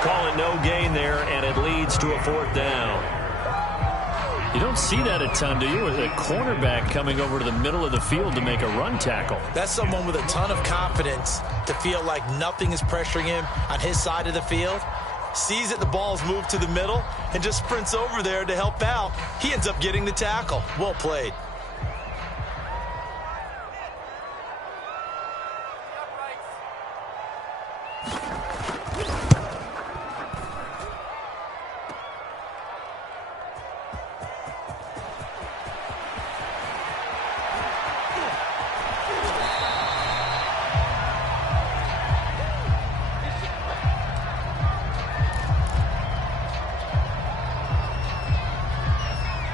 Call it no gain there, and it leads to a 4th down. You don't see that a ton, do you? A cornerback coming over to the middle of the field to make a run tackle. That's someone with a ton of confidence to feel like nothing is pressuring him on his side of the field. Sees that the ball's moved to the middle and just sprints over there to help out. He ends up getting the tackle. Well played.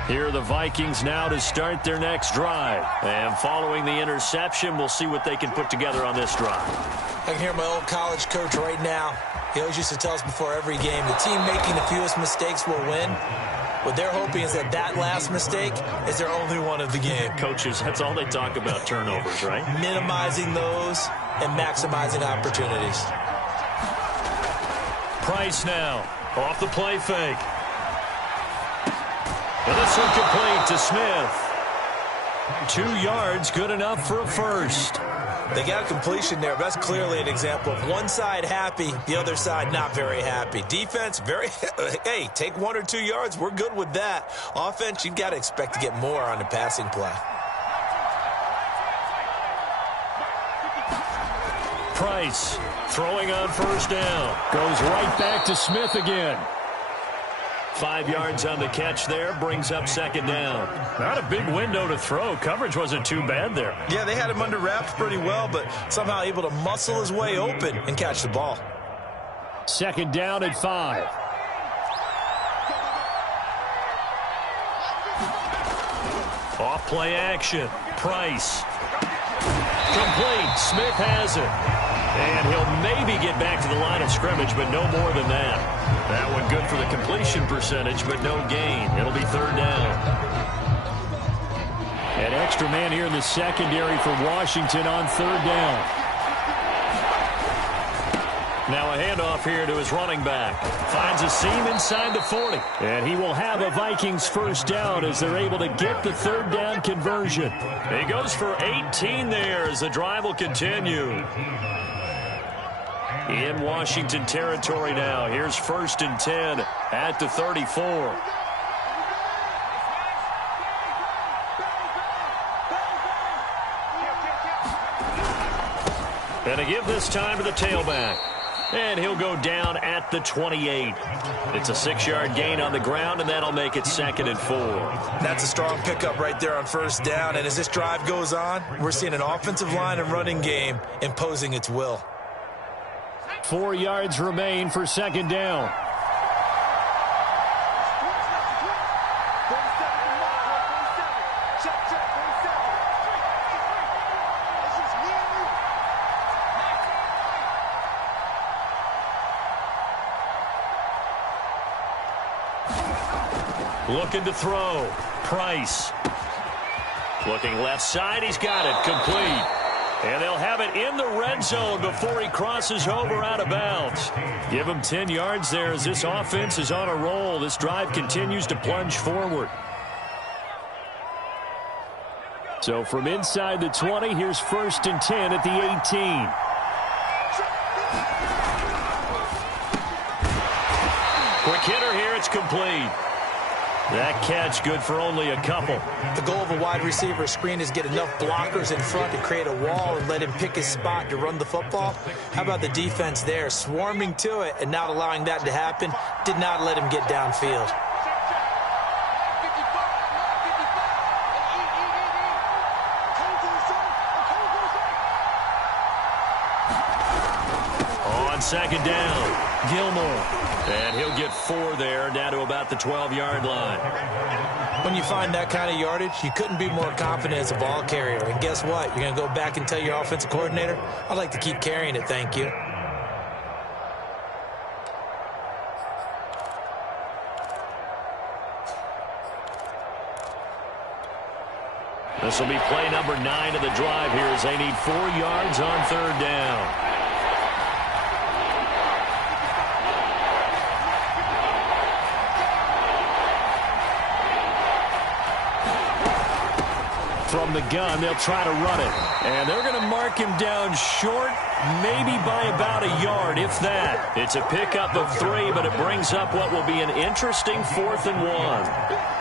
Here are the Vikings now to start their next drive. And following the interception, we'll see what they can put together on this drive. I can hear my old college coach right now. He always used to tell us before every game, the team making the fewest mistakes will win. What they're hoping is that that last mistake is their only one of the game. Coaches, that's all they talk about, turnovers, right? Minimizing those and maximizing opportunities. Price now, off the play fake. And this one complete to Smith. 2 yards, good enough for a first. They got a completion there, but that's clearly an example of one side happy, the other side not very happy. Defense, hey, take 1 or 2 yards, we're good with that. Offense, you've got to expect to get more on the passing play. Price throwing on first down. Goes right back to Smith again. 5 yards on the catch there, brings up second down. Not a big window to throw. Coverage wasn't too bad there. Yeah, they had him under wraps pretty well, but somehow able to muscle his way open and catch the ball. Second down at 5. Off play action. Price. Complete. Smith has it. And he'll maybe get back to the line of scrimmage, but no more than that. That one good for the completion percentage, but no gain. It'll be third down. An extra man here in the secondary for Washington on third down. Now a handoff here to his running back. Finds a seam inside the 40. And he will have a Vikings first down as they're able to get the third down conversion. He goes for 18 there as the drive will continue. In Washington territory now. Here's 1st and 10 at the 34. And a give this time to the tailback. And he'll go down at the 28. It's a 6-yard gain on the ground, and that'll make it 2nd and 4. That's a strong pickup right there on first down. And as this drive goes on, we're seeing an offensive line and running game imposing its will. 4 yards remain for second down. Looking to throw. Price. Looking left side. He's got it. Complete. And they'll have it in the red zone before he crosses over out of bounds. Give him 10 yards there as this offense is on a roll. This drive continues to plunge forward. So from inside the 20, here's 1st and 10 at the 18. Quick hitter here. It's complete. That catch good for only a couple. The goal of a wide receiver screen is get enough blockers in front to create a wall and let him pick his spot to run the football. How about the defense there, swarming to it and not allowing that to happen? Did not let him get downfield. On second down, Gilmore. And he'll get 4 there, down to about the 12-yard line. When you find that kind of yardage, you couldn't be more confident as a ball carrier. And guess what? You're going to go back and tell your offensive coordinator, I'd like to keep carrying it, thank you. This will be play number 9 of the drive here as they need 4 yards on third down. From the gun, they'll try to run it. And they're going to mark him down short, maybe by about a yard, if that. It's a pickup of 3, but it brings up what will be an interesting 4th and 1.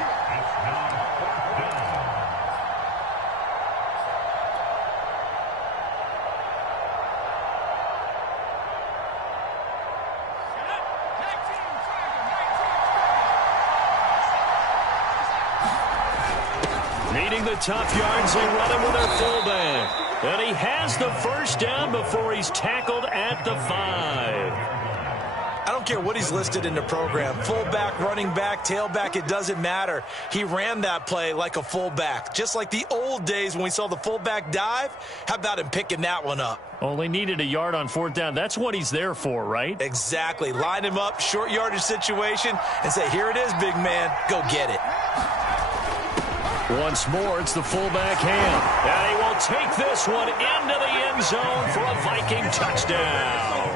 Needing the tough yards, they run him with their fullback. And he has the first down before he's tackled at the 5. I don't care what he's listed in the program. Fullback, running back, tailback, it doesn't matter. He ran that play like a fullback. Just like the old days when we saw the fullback dive. How about him picking that one up? Only needed a yard on 4th down. That's what he's there for, right? Exactly. Line him up, short yardage situation, and say, here it is, big man. Go get it. Once more, it's the fullback Ham. And he will take this one into the end zone for a Viking touchdown.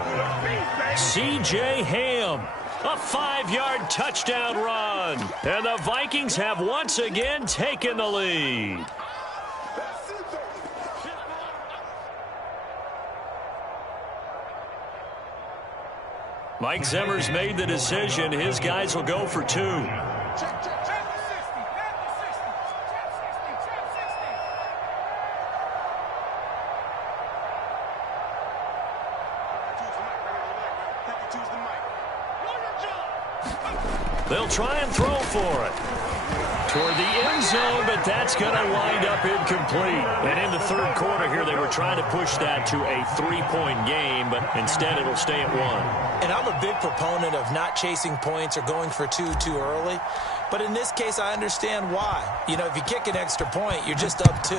C.J. Ham, a 5-yard touchdown run. And the Vikings have once again taken the lead. Mike Zimmer's made the decision. His guys will go for 2. They'll try and throw for it. Toward the end zone, but that's going to wind up incomplete. And in the third quarter here, they were trying to push that to a 3-point game, but instead it'll stay at 1. And I'm a big proponent of not chasing points or going for two too early. But in this case, I understand why. You know, if you kick an extra point, you're just up 2,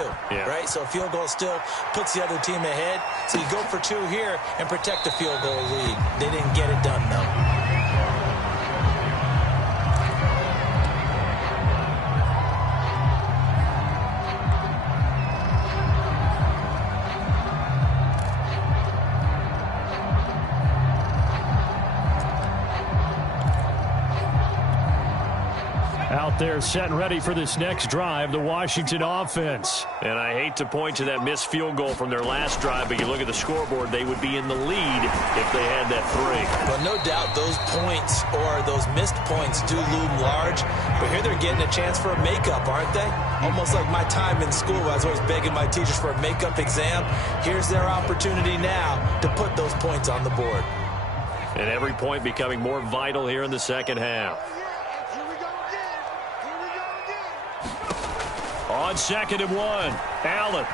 right? So a field goal still puts the other team ahead. So you go for 2 here and protect the field goal lead. They didn't get it done, though. Out there set and ready for this next drive, the Washington offense. And I hate to point to that missed field goal from their last drive, but you look at the scoreboard, they would be in the lead if they had that 3. Well, no doubt those points or those missed points do loom large, but here they're getting a chance for a makeup, aren't they? Almost like my time in school, I was always begging my teachers for a makeup exam. Here's their opportunity now to put those points on the board. And every point becoming more vital here in the second half. On 2nd and 1, Allen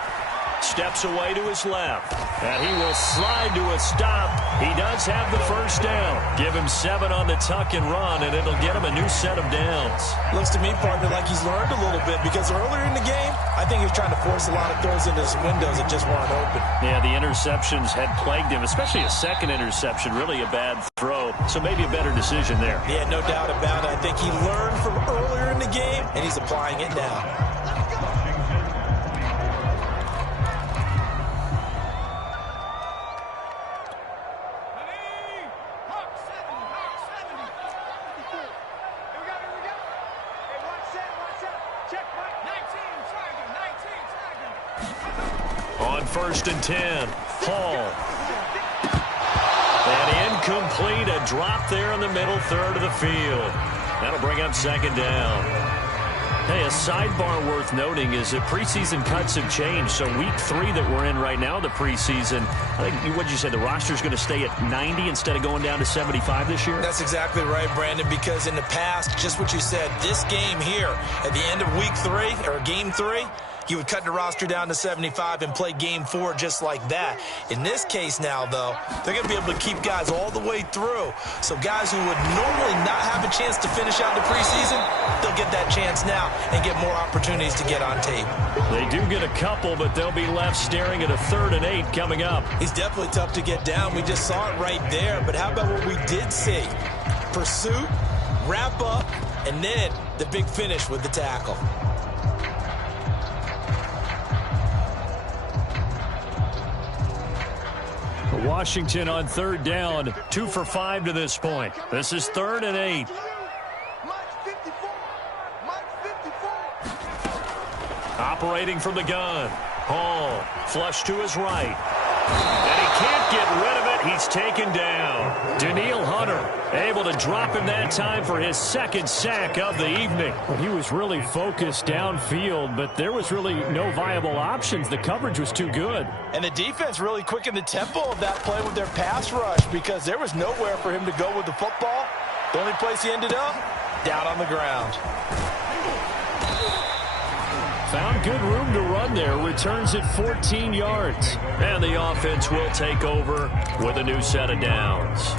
steps away to his left, and he will slide to a stop. He does have the first down. Give him 7 on the tuck and run, and it'll get him a new set of downs. Looks to me, partner, like he's learned a little bit, because earlier in the game, I think he was trying to force a lot of throws into his windows that just weren't open. Yeah, the interceptions had plagued him, especially a second interception, really a bad throw, so maybe a better decision there. Yeah, no doubt about it. I think he learned from earlier in the game, and he's applying it now. On 1st and 10, Hall. And incomplete, a drop there in the middle third of the field. That'll bring up 2nd down. Hey, a sidebar worth noting is that preseason cuts have changed. So week 3 that we're in right now, the preseason, I think, what did you say, the roster's going to stay at 90 instead of going down to 75 this year? That's exactly right, Brandon, because in the past, just what you said, this game here, at the end of week 3, or game 3, you would cut the roster down to 75 and play game 4 just like that. In this case now, though, they're going to be able to keep guys all the way through. So guys who would normally not have a chance to finish out the preseason, they'll get that chance now and get more opportunities to get on tape. They do get a couple, but they'll be left staring at a 3rd and 8 coming up. He's definitely tough to get down. We just saw it right there. But how about what we did see? Pursuit, wrap up, and then the big finish with the tackle. Washington on 3rd down, 2 for 5 to this point. This is 3rd and 8. Operating from the gun. Hall, flush to his right. And he can't get rid of it. He's taken down. Daniil Hunter able to drop him that time for his 2nd sack of the evening. Well, he was really focused downfield, but there was really no viable options. The coverage was too good. And the defense really quickened the tempo of that play with their pass rush, because there was nowhere for him to go with the football. The only place he ended up, down on the ground. Found good room to run there. Returns at 14 yards. And the offense will take over with a new set of downs.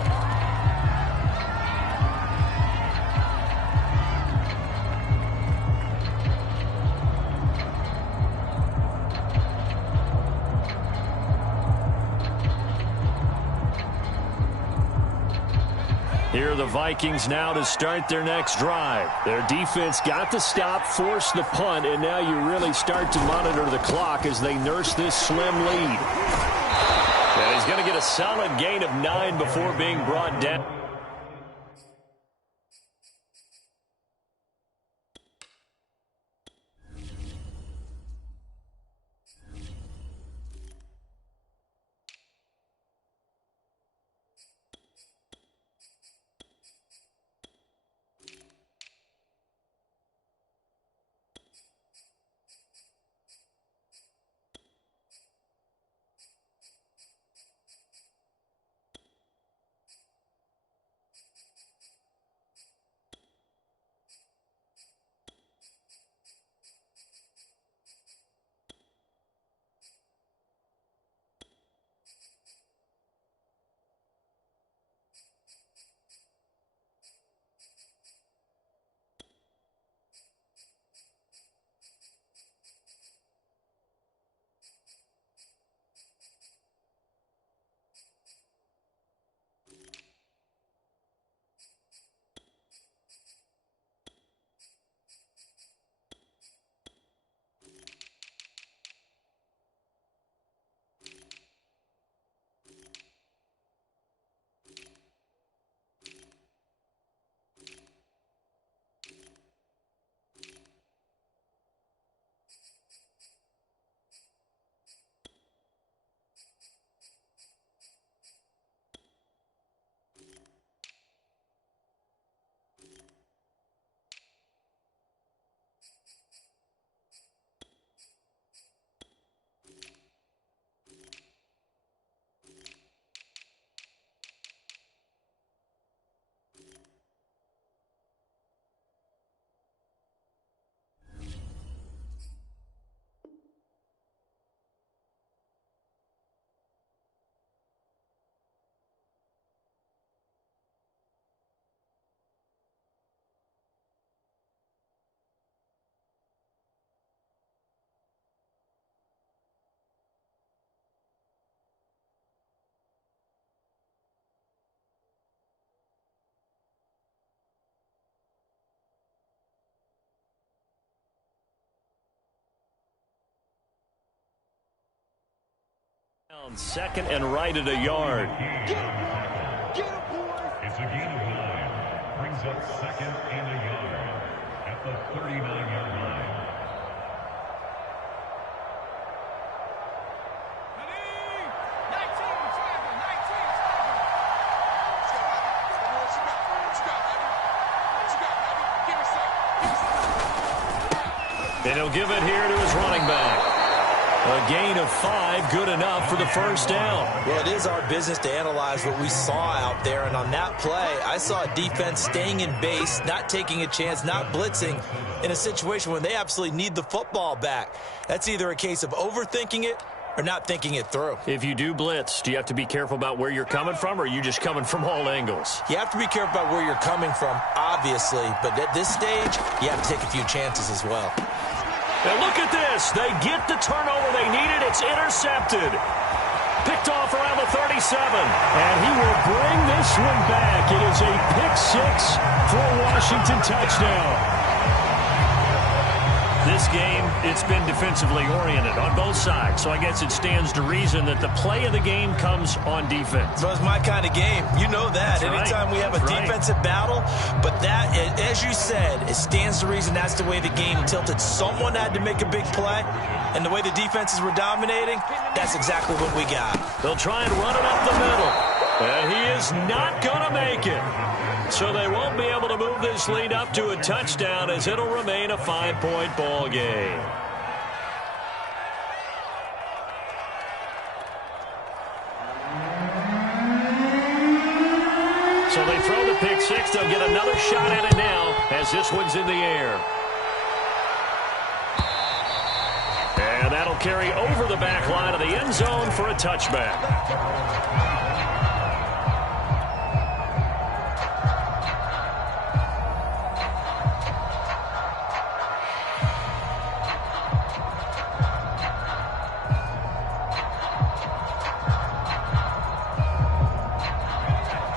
Here are the Vikings now to start their next drive. Their defense got the stop, forced the punt, and now you really start to monitor the clock as they nurse this slim lead. And he's going to get a solid gain of 9 before being brought down. Second and right at a yard. It's a gain of 9. Brings up second and a yard at the 39-yard line. And he'll give it here to his running back. A gain of 5, good enough for the first down. Well, it is our business to analyze what we saw out there, and on that play, I saw a defense staying in base, not taking a chance, not blitzing in a situation when they absolutely need the football back. That's either a case of overthinking it or not thinking it through. If you do blitz, do you have to be careful about where you're coming from, or are you just coming from all angles? You have to be careful about where you're coming from, obviously, but at this stage, you have to take a few chances as well. And look at this. They get the turnover they needed. It's intercepted. Picked off around the 37. And he will bring this one back. It is a pick-6 for a Washington touchdown. This game, it's been defensively oriented on both sides, so I guess it stands to reason that the play of the game comes on defense. So it's my kind of game. You know that. That's Anytime we have a defensive battle, but that, as you said, it stands to reason that's the way the game tilted. Someone had to make a big play, and the way the defenses were dominating, that's exactly what we got. They'll try and run it up the middle. And he is not going to make it. So they won't be able to move this lead up to a touchdown as it'll remain a 5-point ball game. So they throw the pick-6. They'll get another shot at it now as this one's in the air. And that'll carry over the back line of the end zone for a touchback.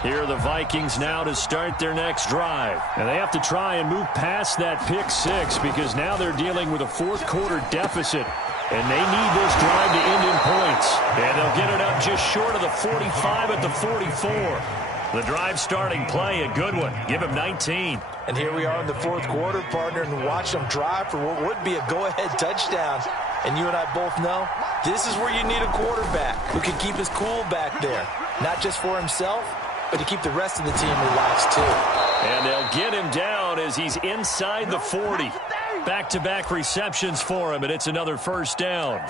Here are the Vikings now to start their next drive. And they have to try and move past that pick-6 because now they're dealing with a fourth-quarter deficit. And they need this drive to end in points. And they'll get it up just short of the 45 at the 44. The drive starting play, a good one. Give him 19. And here we are in the fourth quarter, partner, and watch them drive for what would be a go-ahead touchdown. And you and I both know this is where you need a quarterback who can keep his cool back there. Not just for himself, but to keep the rest of the team relaxed, too. And they'll get him down as he's inside the 40. Back-to-back receptions for him, and it's another first down.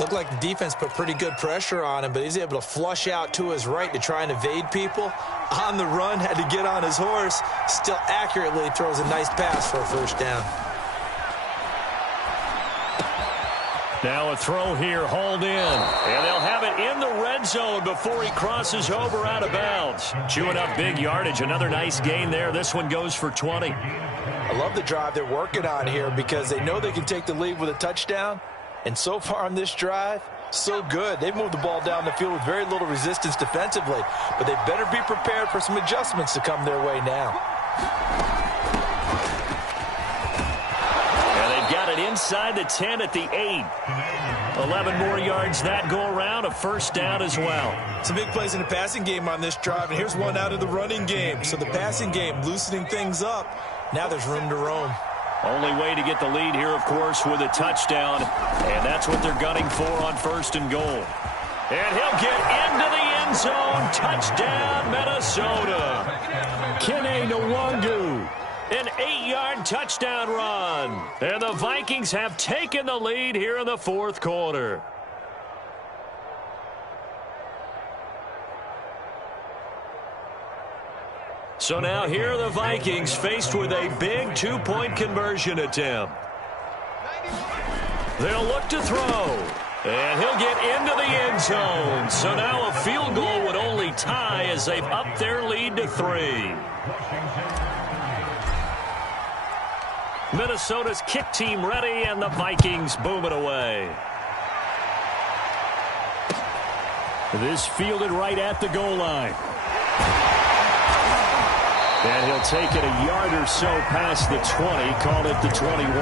Looked like the defense put pretty good pressure on him, but he's able to flush out to his right to try and evade people. On the run, had to get on his horse. Still accurately throws a nice pass for a first down. Now a throw here, hauled in. And they'll have it in the red zone before he crosses over out of bounds. Chewing up big yardage. Another nice gain there. This one goes for 20. I love the drive they're working on here because they know they can take the lead with a touchdown. And so far on this drive, so good. They've moved the ball down the field with very little resistance defensively. But they better be prepared for some adjustments to come their way now. Got it inside the 10 at the 8. 11 more yards that go around, a first down as well. Some big plays in the passing game on this drive, and here's one out of the running game. So the passing game loosening things up. Now there's room to roam. Only way to get the lead here, of course, with a touchdown, and that's what they're gunning for on first and goal. And he'll get into the end zone. Touchdown, Minnesota. Kene Nwangu. An 8-yard touchdown run. And the Vikings have taken the lead here in the fourth quarter. So now here are the Vikings faced with a big two-point conversion attempt. They'll look to throw. And he'll get into the end zone. So now a field goal would only tie as they've upped their lead to 3. Minnesota's kick team ready, and the Vikings boom it away. This fielded right at the goal line. And he'll take it a yard or so past the 20, call it the 21.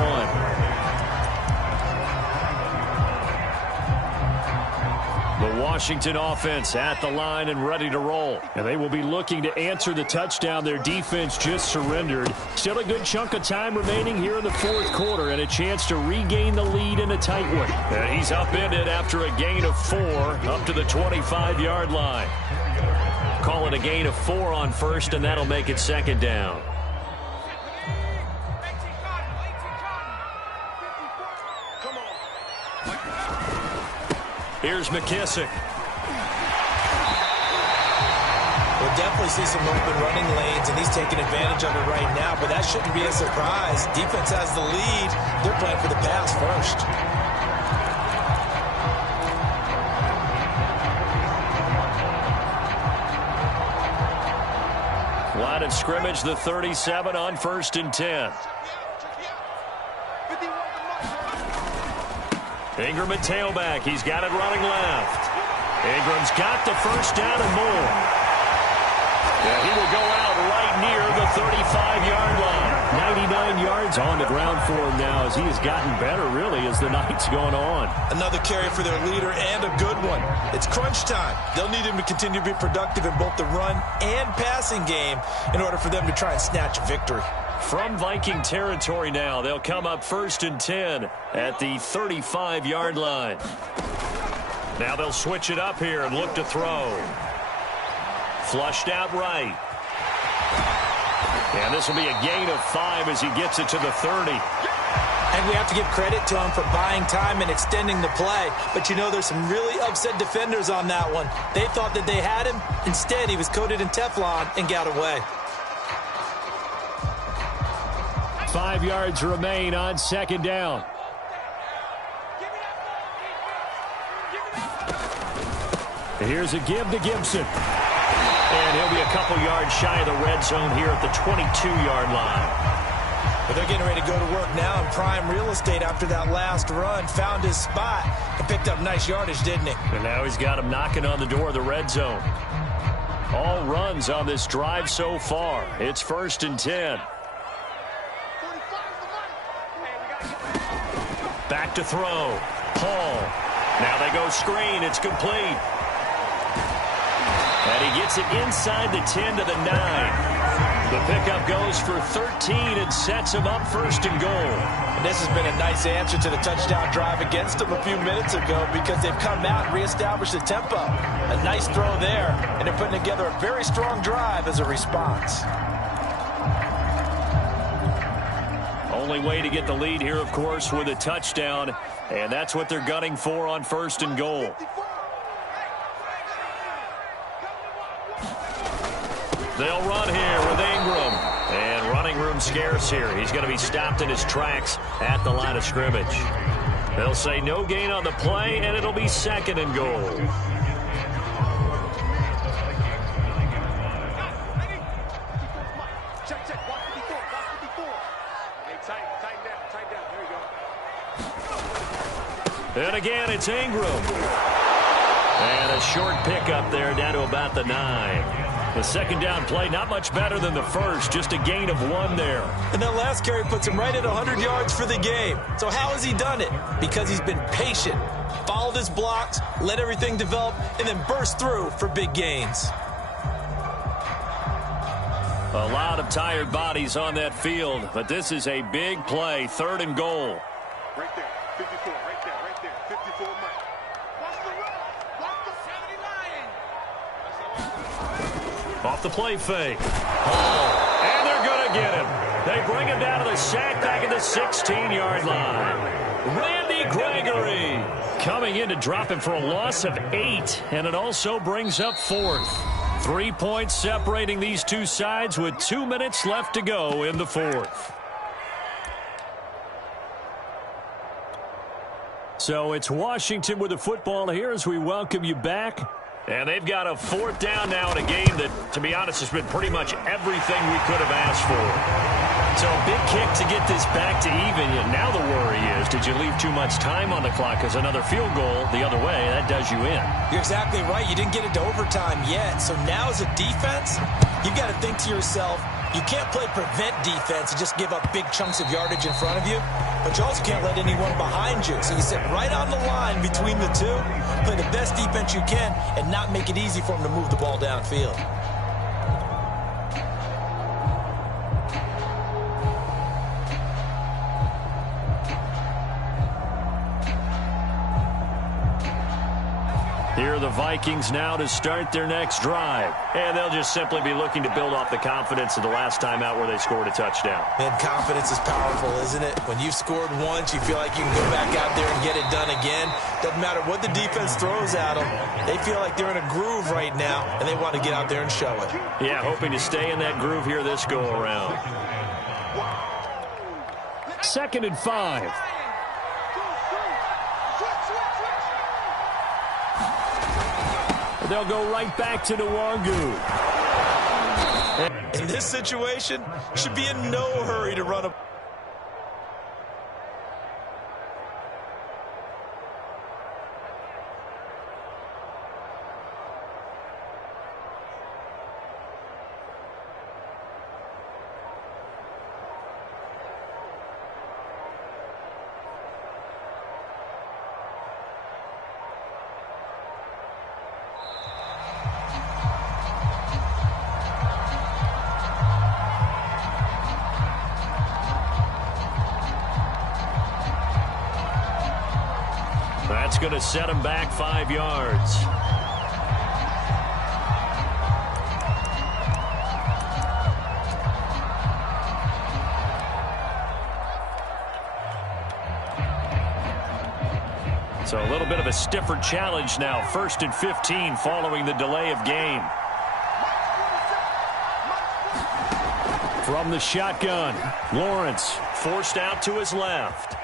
The Washington offense at the line and ready to roll. And they will be looking to answer the touchdown their defense just surrendered. Still a good chunk of time remaining here in the fourth quarter and a chance to regain the lead in a tight one. And he's upended after a gain of 4 up to the 25-yard line. Call it a gain of 4 on first, and that'll make it second down. Here's McKissick. We'll definitely see some open running lanes, and he's taking advantage of it right now, but that shouldn't be a surprise. Defense has the lead. They're playing for the pass first. Line of scrimmage, the 37 on 1st and 10. Ingram at tailback. He's got it running left. Ingram's got the first down and more. Yeah, he will go out right near the 35-yard line. 99 yards on the ground for him now as he has gotten better, really, as the night's going on. Another carry for their leader and a good one. It's crunch time. They'll need him to continue to be productive in both the run and passing game in order for them to try and snatch a victory. From Viking territory now, they'll come up 1st and 10 at the 35-yard line. Now they'll switch it up here and look to throw. Flushed out right. And this will be a gain of 5 as he gets it to the 30. And we have to give credit to him for buying time and extending the play. But, you know, there's some really upset defenders on that one. They thought that they had him. Instead, he was coated in Teflon and got away. 5 yards remain on second down. Here's a give to Gibson. And he'll be a couple yards shy of the red zone here at the 22-yard line. But they're getting ready to go to work now in prime real estate after that last run. Found his spot and picked up nice yardage, didn't he? And now he's got him knocking on the door of the red zone. All runs on this drive so far. It's 1st and 10. Back to throw. Paul. Now they go screen. It's complete. And he gets it inside the 10 to the 9. The pickup goes for 13 and sets him up 1st and goal. And this has been a nice answer to the touchdown drive against them a few minutes ago because they've come out and reestablished the tempo. A nice throw there, and they're putting together a very strong drive as a response. Only way to get the lead here, of course, with a touchdown, and that's what they're gunning for on 1st and goal. They'll run here with Ingram, and running room scarce here. He's going to be stopped in his tracks at the line of scrimmage. They'll say no gain on the play, and it'll be 2nd and goal. And again, it's Ingram. And a short pickup there down to about the 9. The second down play, not much better than the first, just a gain of 1 there. And that last carry puts him right at 100 yards for the game. So how has he done it? Because he's been patient, followed his blocks, let everything develop, and then burst through for big gains. A lot of tired bodies on that field, but this is a big play, 3rd and goal. Right there, 54, right there, 54 Mike. Watch the run, watch the 70 Off the play fake. Oh, and they're going to get him. They bring him down to the sack back at the 16-yard line. Randy Gregory coming in to drop him for a loss of 8, and it also brings up 4th. 3 points separating these two sides with 2 minutes left to go in the 4th. So it's Washington with the football here as we welcome you back. And they've got a 4th down now in a game that, to be honest, has been pretty much everything we could have asked for. So a big kick to get this back to even. And now the worry is, did you leave too much time on the clock? Because another field goal the other way, that does you in. You're exactly right. You didn't get it to overtime yet. So now as a defense, you've got to think to yourself, you can't play prevent defense and just give up big chunks of yardage in front of you, but you also can't let anyone behind you. So you sit right on the line between the two, play the best defense you can, and not make it easy for them to move the ball downfield. Here are the Vikings now to start their next drive. And they'll just simply be looking to build off the confidence of the last time out where they scored a touchdown. And confidence is powerful, isn't it? When you've scored once, you feel like you can go back out there and get it done again. Doesn't matter what the defense throws at them. They feel like they're in a groove right now, and they want to get out there and show it. Yeah, hoping to stay in that groove here this go-around. 2nd and 5. They'll go right back to Nwangu. In this situation, should be in no hurry to run a... That's going to set him back 5 yards. So a little bit of a stiffer challenge now. 1st and 15 following the delay of game. From the shotgun, Lawrence Forced out to his left.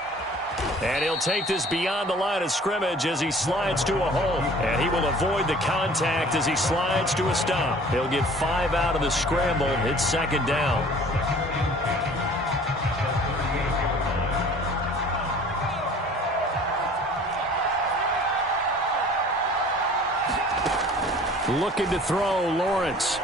And he'll take this beyond the line of scrimmage as he slides to a hole. And he will avoid the contact as he slides to a stop. He'll get 5 out of the scramble. It's 2nd down. looking to throw. Lawrence.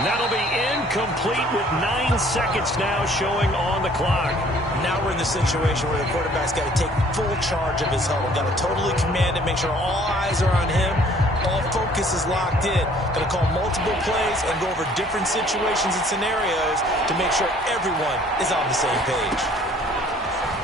That'll be incomplete with 9 seconds now showing on the clock. Now we're in the situation where the quarterback's got to take full charge of his huddle. Got to totally command it, make sure all eyes are on him. All focus is locked in. Got to call multiple plays and go over different situations and scenarios to make sure everyone is on the same page.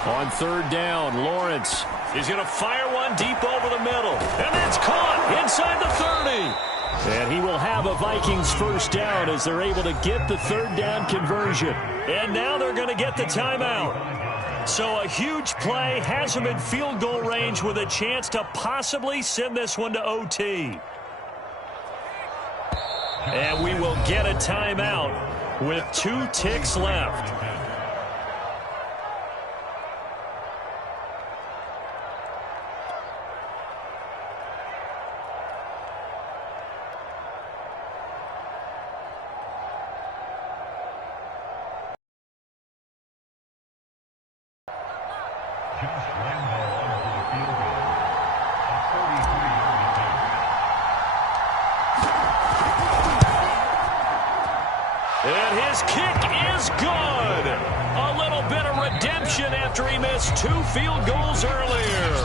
On 3rd down, Lawrence. He's going to fire one deep over the middle. And that's caught inside the 30. And he will have a Vikings 1st down as they're able to get the 3rd down conversion. And now they're going to get the timeout. So a huge play has them in field goal range with a chance to possibly send this one to OT. And we will get a timeout with 2 ticks left. And his kick is good. A little bit of redemption after he missed 2 field goals earlier.